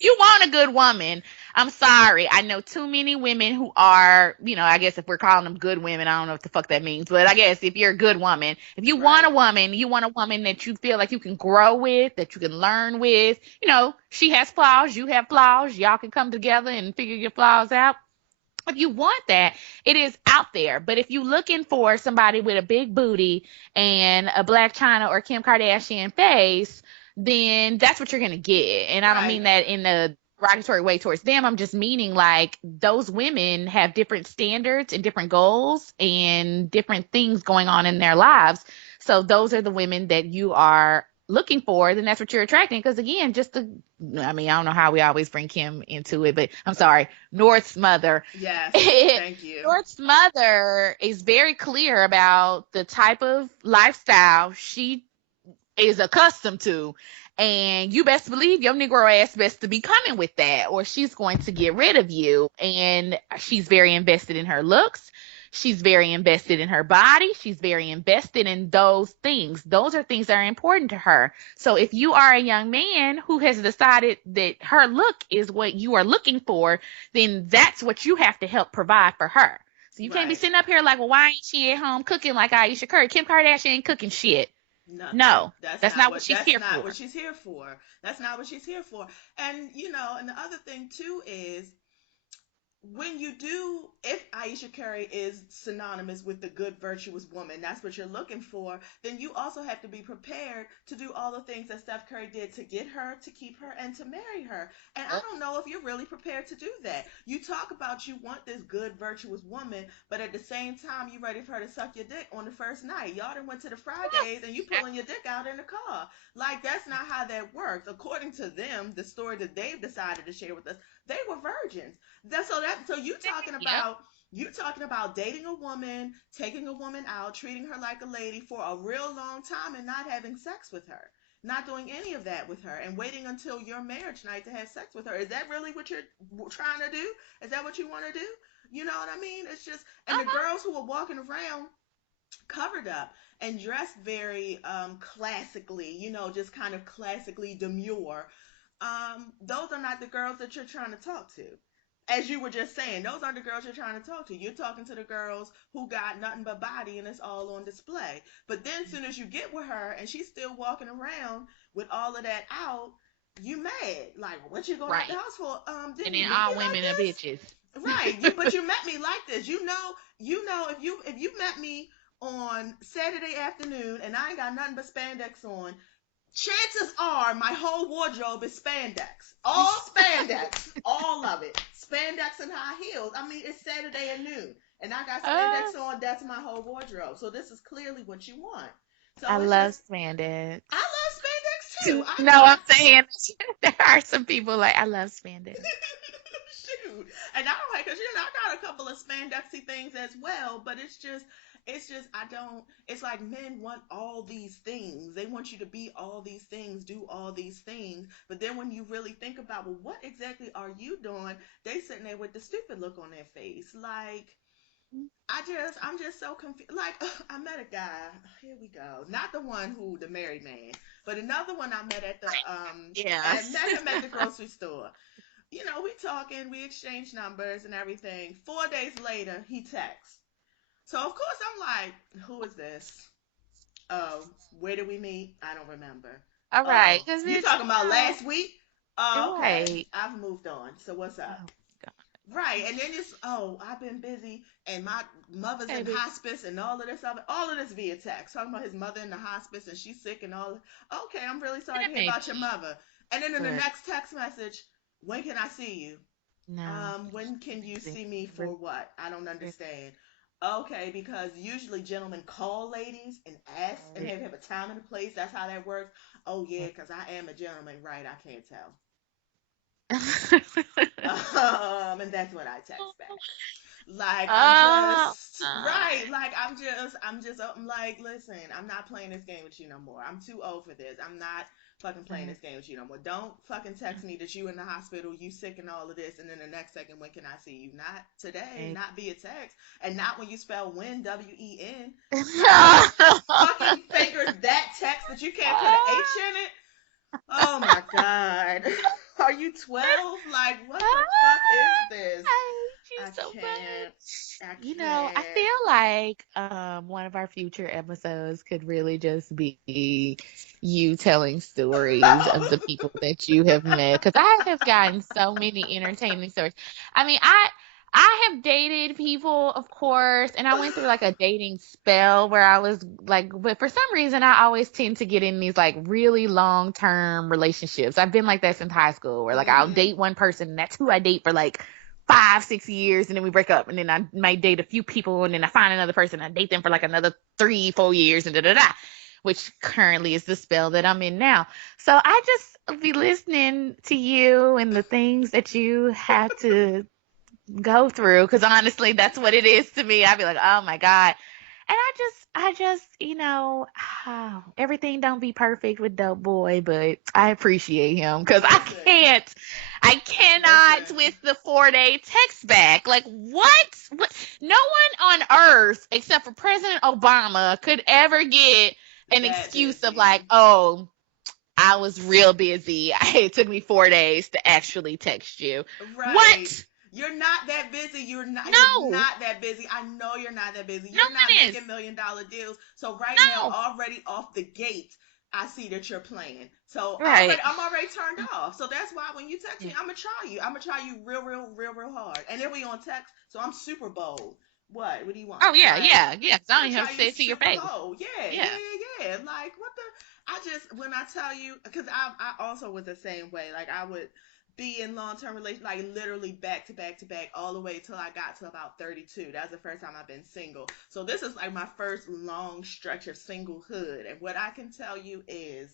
You want a good woman. I'm sorry. I know too many women who are, I guess if we're calling them good women, I don't know what the fuck that means, but I guess if you're a good woman, if you want Right. a woman, you want a woman that you feel like you can grow with, that you can learn with. She has flaws, you have flaws, y'all can come together and figure your flaws out. If you want that, it is out there. But if you're looking for somebody with a big booty and a Black China or Kim Kardashian face, then that's what you're gonna get. And I don't mean Right. that in a derogatory way towards them. I'm just meaning like those women have different standards and different goals and different things going on in their lives. So those are the women that you are looking for, then that's what you're attracting. Because again, I mean, I don't know how we always bring Kim into it, but I'm sorry, North's mother. Yes. Thank you. North's mother is very clear about the type of lifestyle she is accustomed to. And you best believe your Negro ass best to be coming with that, or she's going to get rid of you. And she's very invested in her looks. She's very invested in her body. She's very invested in those things. Those are things that are important to her. So if you are a young man who has decided that her look is what you are looking for, then that's what you have to help provide for her. So you can't be Right. sitting up here like, well, why ain't she at home cooking like Ayesha Curry? Kim Kardashian ain't cooking shit. Nothing. No, That's that's not not what what she's that's here not what for. she's here for. That's not what she's here for. And and the other thing too is when you do, if Ayesha Curry is synonymous with the good, virtuous woman, that's what you're looking for, then you also have to be prepared to do all the things that Steph Curry did to get her, to keep her, and to marry her. And I don't know if you're really prepared to do that. You talk about you want this good, virtuous woman, but at the same time, you ready for her to suck your dick on the first night. Y'all done went to the Fridays and you pulling your dick out in the car. Like, that's not how that works. According to them, the story that they've decided to share with us, they were virgins. So Yep. you talking about dating a woman, taking a woman out, treating her like a lady for a real long time and not having sex with her. Not doing any of that with her and waiting until your marriage night to have sex with her. Is that really what you're trying to do? Is that what you want to do? You know what I mean? It's just, and the Uh-huh. girls who are walking around covered up and dressed very classically, just kind of classically demure. Those are not the girls that you're trying to talk to. As you were just saying, those aren't the girls you're trying to talk to. You're talking to the girls who got nothing but body and it's all on display. But then, as soon as you get with her and she's still walking around with all of that out, you mad. Like, what you going out the Right. house for? And Didn't you then meet me all like women are this? bitches. Right. But you met me like this. If you met me on Saturday afternoon and I ain't got nothing but spandex on, chances are my whole wardrobe is spandex. All spandex. All of it. Spandex and high heels. I mean, it's Saturday at noon. And I got Uh, spandex on. That's my whole wardrobe. So this is clearly what you want. I So it's love just, spandex. I love spandex too. No, I'm saying there are some people like I love spandex. Shoot. And I don't like, because I got a couple of spandexy things as well, but it's just I don't, it's like men want all these things. They want you to be all these things, do all these things. But then when you really think about, well, what exactly are you doing? They sitting there with the stupid look on their face. Like, I'm just so confused. Like, I met a guy. Here we go. Not the one who, the married man, but another one I met Yes. I met him at the grocery store. We talking, we exchange numbers and everything. 4 days later, he texts. So of course I'm like, who is this? Oh, where did we meet? I don't remember. All right, Oh, because you bitch, talking about last week? Oh, okay. right. I've moved on. So what's up? Oh God, Right, and then it's, oh, I've been busy and my mother's in baby. hospice and all of this via text, talking about his mother in the hospice and she's sick and all. Okay, I'm really sorry to That hear may about your be, mother. And then in the but next text message, when can I see you? no. When can you Listen, see me re- for what? I don't re- understand. Okay, because usually gentlemen call ladies and ask and right. have a time and a place. That's how that works. Oh yeah, because I am a gentleman, right? I can't tell. And that's what I text back. Like, I'm Oh, just right. Like, I'm like, listen, I'm not playing this game with you no more. I'm too old for this. I'm not fucking playing this game with you no more. Don't fucking text me that you in the hospital, you sick and all of this, and then the next second, when can I see you? Not today, right. not via text, and not when you spell win, WEN. Like, fucking fingers that text that you can't put an H in it. Oh my god. Are you 12? Like, what the fuck is this? I hate you I so can't. much. I I can't. feel like one of our future episodes could really just be you telling stories of the people that you have met. Because I have gotten so many entertaining stories. I mean, I have dated people, of course, and I went through like a dating spell where I was like, but for some reason, I always tend to get in these like really long term relationships. I've been like that since high school, where like I'll Mm-hmm. date one person, and that's who I date for like 5, 6 years, and then we break up, and then I might date a few people, and then I find another person, and I date them for like another 3, 4 years, and da da da. Which currently is the spell that I'm in now. So I just be listening to you and the things that you have to go through because honestly that's what it is to me. I'd be like, oh my god. And I just everything don't be perfect with dope boy, but I appreciate him because Listen. I cannot Listen. with the 4 day text back. Like what no one on earth except for President Obama could ever get an That excuse of like, busy. oh, I was real busy. It took me 4 days to actually text you. Right. What? You're not that busy. You're No, not that busy. I know you're not that busy. no You're not one is. making $1 million deals. So right now, No. already off the gate, I see that you're playing. So Right. I'm already turned off. So that's why when you text Yeah. me, I'm gonna try you. I'm gonna try you real, real, real, real hard. And then we on text, so I'm super bold. What? What do you want? Oh yeah, Like, yeah, yeah. 'Cause I I'm don't gonna even have try to you say it to your super face. bold. Yeah, yeah, Yeah. yeah, yeah. Like, what the? I just, when I tell you, because I also was the same way. Like, I would be in long term relations, like literally back to back to back, all the way till I got to about 32. That's the first time I've been single. So this is like my first long stretch of singlehood. And what I can tell you is,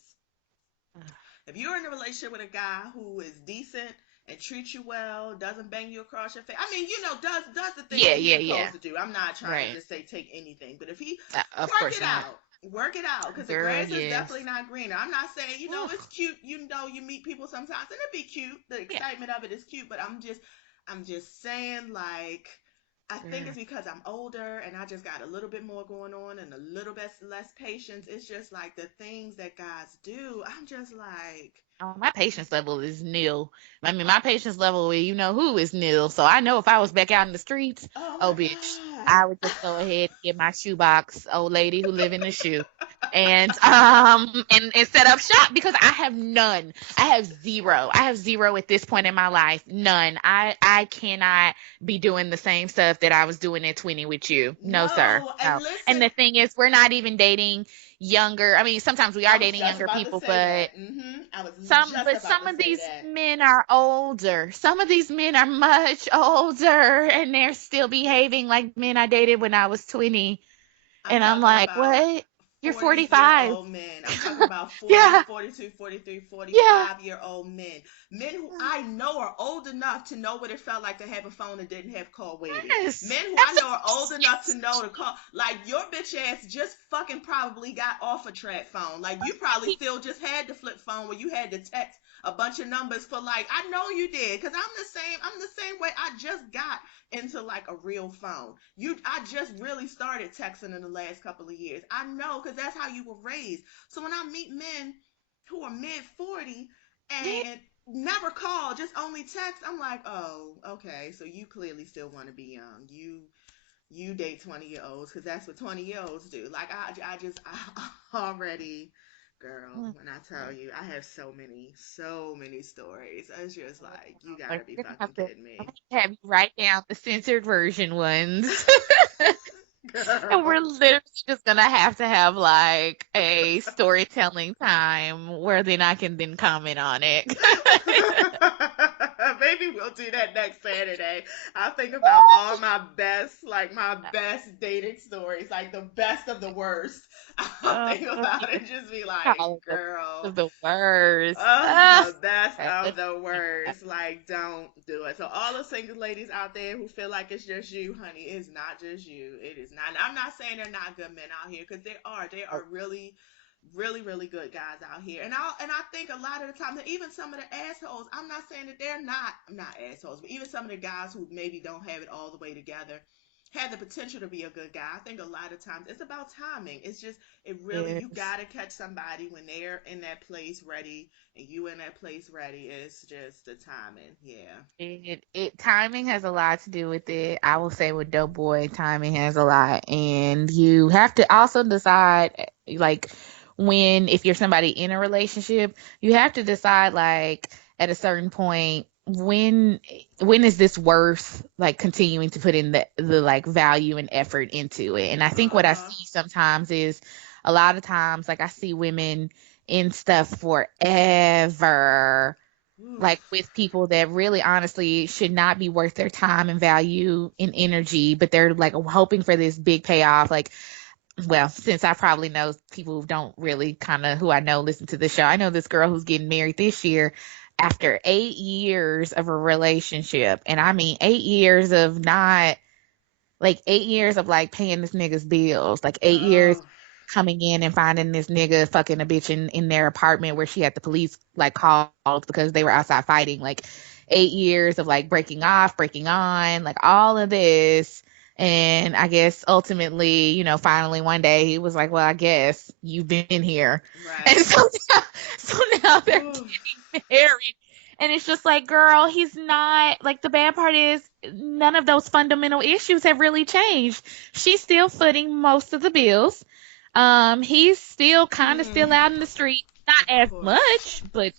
if you're in a relationship with a guy who is decent and treats you well, doesn't bang you across your face, I mean, does the things Yeah, that he's yeah, yeah. supposed to do. I'm not trying to Right. just say take anything, but if he Of work course it not. out, work it out, because the Girl, grass is yes. definitely not greener. I'm not saying, it's Oof. cute. You meet people sometimes and it'd be cute. The Yeah. excitement of it is cute, but I'm just saying, like, I think it's because I'm older and I just got a little bit more going on and a little bit less patience. It's just like the things that guys do. I'm just like, Oh, my patience level is nil. I mean, my patience level, you know who is nil. So I know if I was back out in the streets, oh oh, my bitch, God. I would just go ahead and get my shoebox, old lady who live in the shoe, and set up shop because I have none. I have zero. I have zero at this point in my life. None. I cannot be doing the same stuff that I was doing at 20 with you. No, sir. No, No. and And listen, the thing is, we're not even dating younger. I mean, sometimes we I are was dating just younger about to people, say but that. I was some, just but about some to of say these that. men are older. Some of these men are much older, and they're still behaving like men I dated when I was 20. I'm And I'm talking like, about what? You're 40-year 45. old men. I'm talking about 40, Yeah, 42, 43, yeah. 45-year-old men. Men who I know are old enough to know what it felt like to have a phone and didn't have call waiting. Yes. Men who I know are old enough to Absolutely. know to call. Like, your bitch ass just fucking probably got off a track phone. Like, you probably still just had the flip phone where you had to text a bunch of numbers for, like, I know you did, because I'm the same way. I just got into like a real phone. I just really started texting in the last couple of years. I know, because that's how you were raised. So when I meet men who are mid 40 Yeah. and never call, just only text, I'm like, oh, okay, so you clearly still want to be young. You date 20-year olds because that's what 20-year olds do. Like, I already, girl, Mm. when I tell you, I have so many stories. It's just like, you Like, gotta be we're gonna fucking kidding I'm me. gonna have you write down the censored version ones. And we're Girl. literally just gonna have to have like a storytelling time where then I can then comment on it. Maybe we'll do that next Saturday. I'll think about all my best dating stories, like the best of the worst. I'll Oh, think about it, just be like, call it the worst girl, of the worst. oh, Ah, the best okay, of let's the do that. worst. Like, don't do it. So, all the single ladies out there who feel like it's just you, honey, it's not just you. It is not. And I'm not saying they're not good men out here, because they are. They Oh, are really, really, really good guys out here. And I think a lot of the time that even some of the assholes, I'm not saying that they're not assholes, but even some of the guys who maybe don't have it all the way together have the potential to be a good guy. I think a lot of times it's about timing. It's just, you yes. gotta catch somebody when they're in that place ready and you in that place ready. It's just the timing. Yeah. It timing has a lot to do with it. I will say with Dope Boy, timing has a lot, and you have to also decide like when if you're somebody in a relationship, you have to decide like at a certain point when is this worth like continuing to put in the like value and effort into it. And I think what I Uh-huh. see sometimes is a lot of times like I see women in stuff forever like Oof. with people that really honestly should not be worth their time and value and energy, but they're like hoping for this big payoff. Like, well, since I probably know people who don't really kind of who I know listen to the show, I know this girl who's getting married this year after 8 years of a relationship. And I mean, 8 years of not like 8 years of like paying this nigga's bills, like 8 years Oh. coming in and finding this nigga fucking a bitch in their apartment where she had the police like called because they were outside fighting. Like 8 years of like breaking off, breaking on, like all of this. And I guess ultimately, finally one day he was like, well, I guess you've been here. And Right. so now they're Oof. getting married. And it's just like, girl, he's not like the bad part is none of those fundamental issues have really changed. She's still footing most of the bills. He's still kind of Mm, still out in the street, not of as course. much, but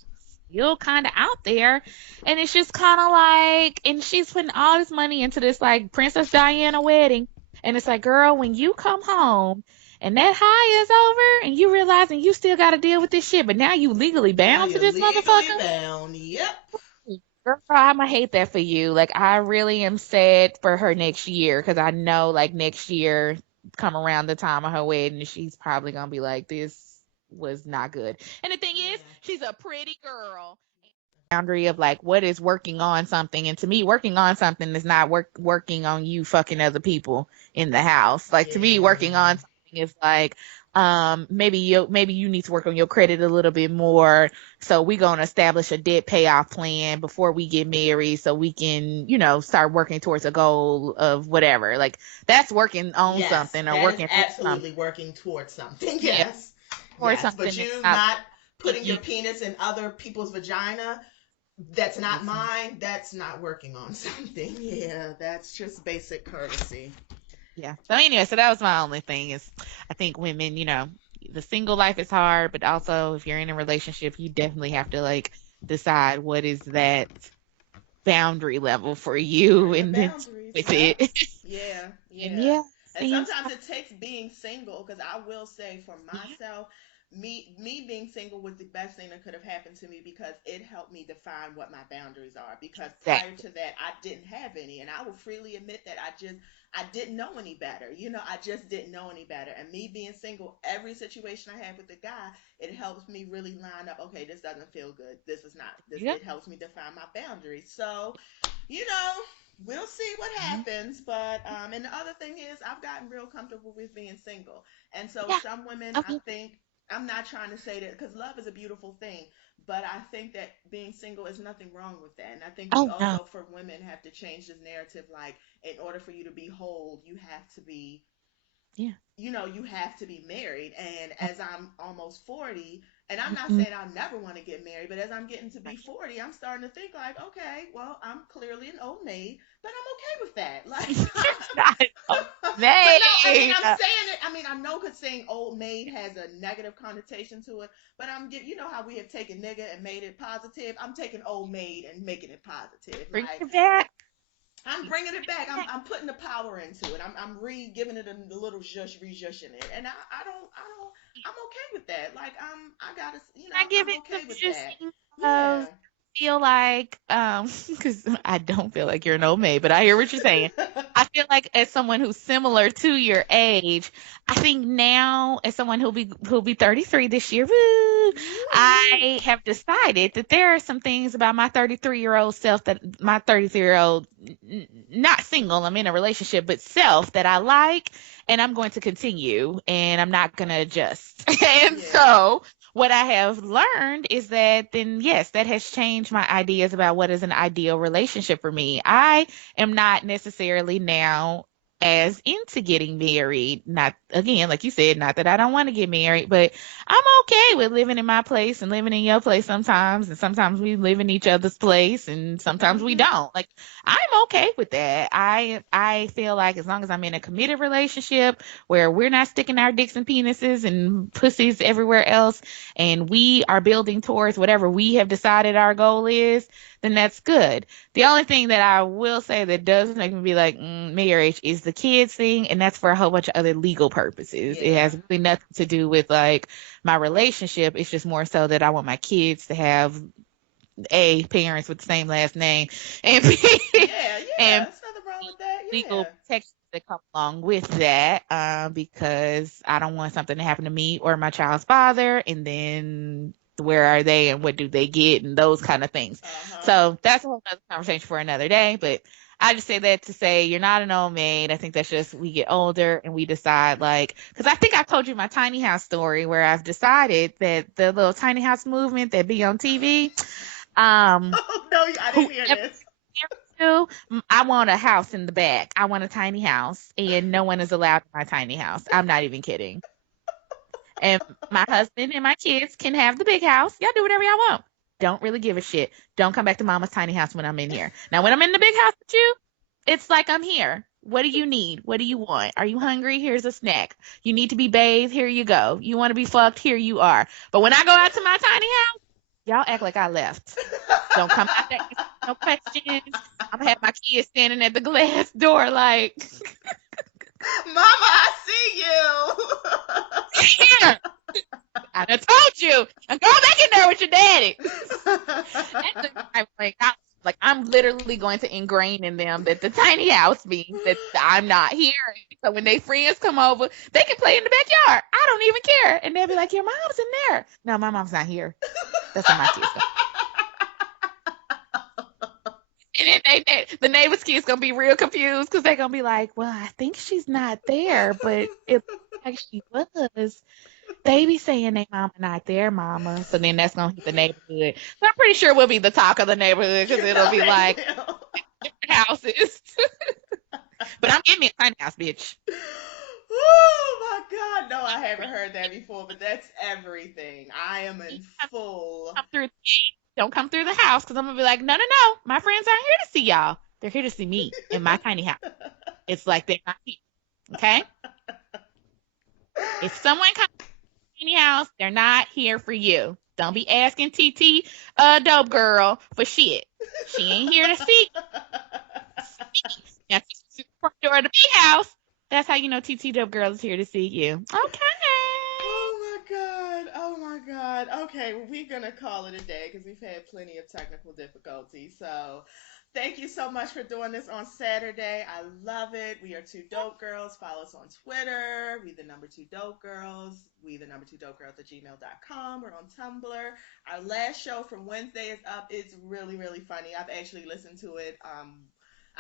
still kind of out there. And it's just kind of like, and she's putting all this money into this like Princess Diana wedding. And it's like, girl, when you come home and that high is over and you realizing you still got to deal with this shit, but now you legally Now bound to you're this legally motherfucker. bound. Yep. Girl, I'ma hate that for you. Like, I really am sad for her next year because I know, like, next year, come around the time of her wedding, she's probably gonna be like, "This was not good." And the thing is, Yeah. she's a pretty girl. Boundary of like what is working on something, and to me, working on something is not working on you fucking other people in the house. Like to me, working Yeah. on something is like Maybe you need to work on your credit a little bit more. So we're gonna establish a debt payoff plan before we get married, so we can, start working towards a goal of whatever. Like that's working on Yes, something or that is working for something. absolutely working towards something. Yeah, Yes. or Yes, but something that's you not not putting you. your penis in other people's vagina, that's not Listen, mine, that's not working on something. Yeah, that's just basic courtesy. yeah. So anyway, so that was my only thing is I think women, the single life is hard, but also if you're in a relationship, you definitely have to like decide what is that boundary level for What you are your and then boundaries? with Yep. it. Yeah, And yeah. yeah, And seems sometimes it takes being single, because I will say for yeah, myself, me being single was the best thing that could have happened to me, because it helped me define what my boundaries are. Because prior exactly. to that, I didn't have any, and I will freely admit that I didn't know any better. I just didn't know any better. And me being single, every situation I have with a guy, it helps me really line up. Okay, this doesn't feel good. This is not this. Yeah. It helps me define my boundaries. So you know, we'll see what Mhm. happens. But and the other thing is, I've gotten real comfortable with being single. And so Yeah. some women, I Okay. think, I'm not trying to say that, because love is a beautiful thing, but I think that being single is nothing wrong with that. And I think we Oh no. also, for women, have to change this narrative. Like, in order for you to be whole, you have to be Yeah. you have to be married. And as I'm almost 40, and I'm not Mm-mm. saying I'll never want to get married, but as I'm getting to be 40, I'm starting to think like, okay, well, I'm clearly an old maid, but I'm okay with that. Not a But no, I mean, maid. I'm saying it. I mean, I know because saying old maid has a negative connotation to it, but you know how we have taken nigga and made it positive. I'm taking old maid and making it positive. Bring Like, it back. I'm Bring bringing it it back. I'm back. I'm putting the power into it. I'm giving it a little zhushing it, and I'm okay with that. Like, I gotta I give I'm it some okay with that. juicing of Yeah. feel like because I don't feel like you're an old maid, but I hear what you're saying. I feel like as someone who's similar to your age, I think now as someone who'll be 33 this year, woo, Woo. I have decided that there are some things about my 33-year-old self that my 33-year-old not single, I'm in a relationship, but self that I like and I'm going to continue and I'm not going to adjust. And Yeah. so what I have learned is that then, yes, that has changed my ideas about what is an ideal relationship for me. I am not necessarily now as into getting married. Not again, like you said, not that I don't want to get married, but I'm okay with living in my place and living in your place sometimes. And sometimes we live in each other's place and sometimes we Mhm. don't. Like I'm okay with that. I feel like as long as I'm in a committed relationship where we're not sticking our dicks and penises and pussies everywhere else and we are building towards whatever we have decided our goal is, then that's good. The only thing that I will say that does make me be like, marriage is the kids thing, and that's for a whole bunch of other legal purposes. It Yeah. has really nothing to do with like my relationship. It's just more so that I want my kids to have a parents with the same last name and Yeah. and Yeah. There's nothing wrong with that. legal Yeah. protections that come along with that, because I don't want something to happen to me or my child's father, and then where are they and what do they get and those kind of things. Uh huh. So that's a whole other conversation for another day. But I just say that to say you're not an old maid. I think that's just we get older and we decide like because I think I told you my tiny house story where I've decided that the little tiny house movement that be on TV, um, Oh no, I didn't hear whoever this. to, I want a house in the back. I want a tiny house, and no one is allowed in my tiny house. I'm not even kidding. And my husband and my kids can have the big house. Y'all do whatever y'all want. Don't really give a shit. Don't come back to mama's tiny house when I'm in here. Now, when I'm in the big house with you, it's like I'm here. What do you need? What do you want? Are you hungry? Here's a snack. You need to be bathed? Here you go. You want to be fucked? Here you are. But when I go out to my tiny house, y'all act like I left. Don't come out there asking no questions. I'm gonna have my kids standing at the glass door like, Mama, I see here, I done told you. And go back in there with your daddy. That's the type of thing. I'm literally going to ingrain in them that the tiny house means that I'm not here. So when they friends come over, they can play in the backyard. I don't even care. And they'll be like, your mom's in there. No, my mom's not here. That's what my kids go. And then the neighbors' kids gonna be real confused because they're gonna be like, "Well, I think she's not there, but it looks like she was. They be saying they mama not there, mama." So then that's gonna hit the neighborhood. So I'm pretty sure we'll be the talk of the neighborhood because You it'll know be they like will. houses. But I'm getting me a tiny house, bitch. Oh my God. No, I haven't heard that before, but that's everything. I am You in come full. come through the gate. Don't come through the house because I'm gonna be like, no, no, no. My friends aren't here to see y'all. They're here to see me in my tiny house. It's like they're not here. Okay? If someone comes to my tiny house, they're not here for you. Don't be asking TT, dope girl, for shit. She ain't here to see you. Now, if you see the front door of the big house, that's how you know TT dope girl is here to see you. Okay. Oh my God. Oh my God. Okay, well, we're going to call it a day because we've had plenty of technical difficulties. So, thank you so much for doing this on Saturday. I love it. We are Two Dope Girls. Follow us on Twitter. We the number two dope girls. We the number two dope girls at gmail.com. We're on Tumblr. Our last show from Wednesday is up. It's really, really funny. I've actually listened to it.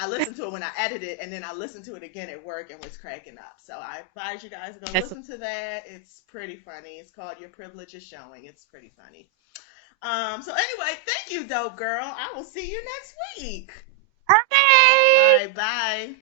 I listened to it when I edited, and then I listened to it again at work and was cracking up. So I advise you guys to go That's listen to that. It's pretty funny. It's called Your Privilege is Showing. It's pretty funny. So anyway, thank you, dope girl. I will see you next week. All okay. right, bye.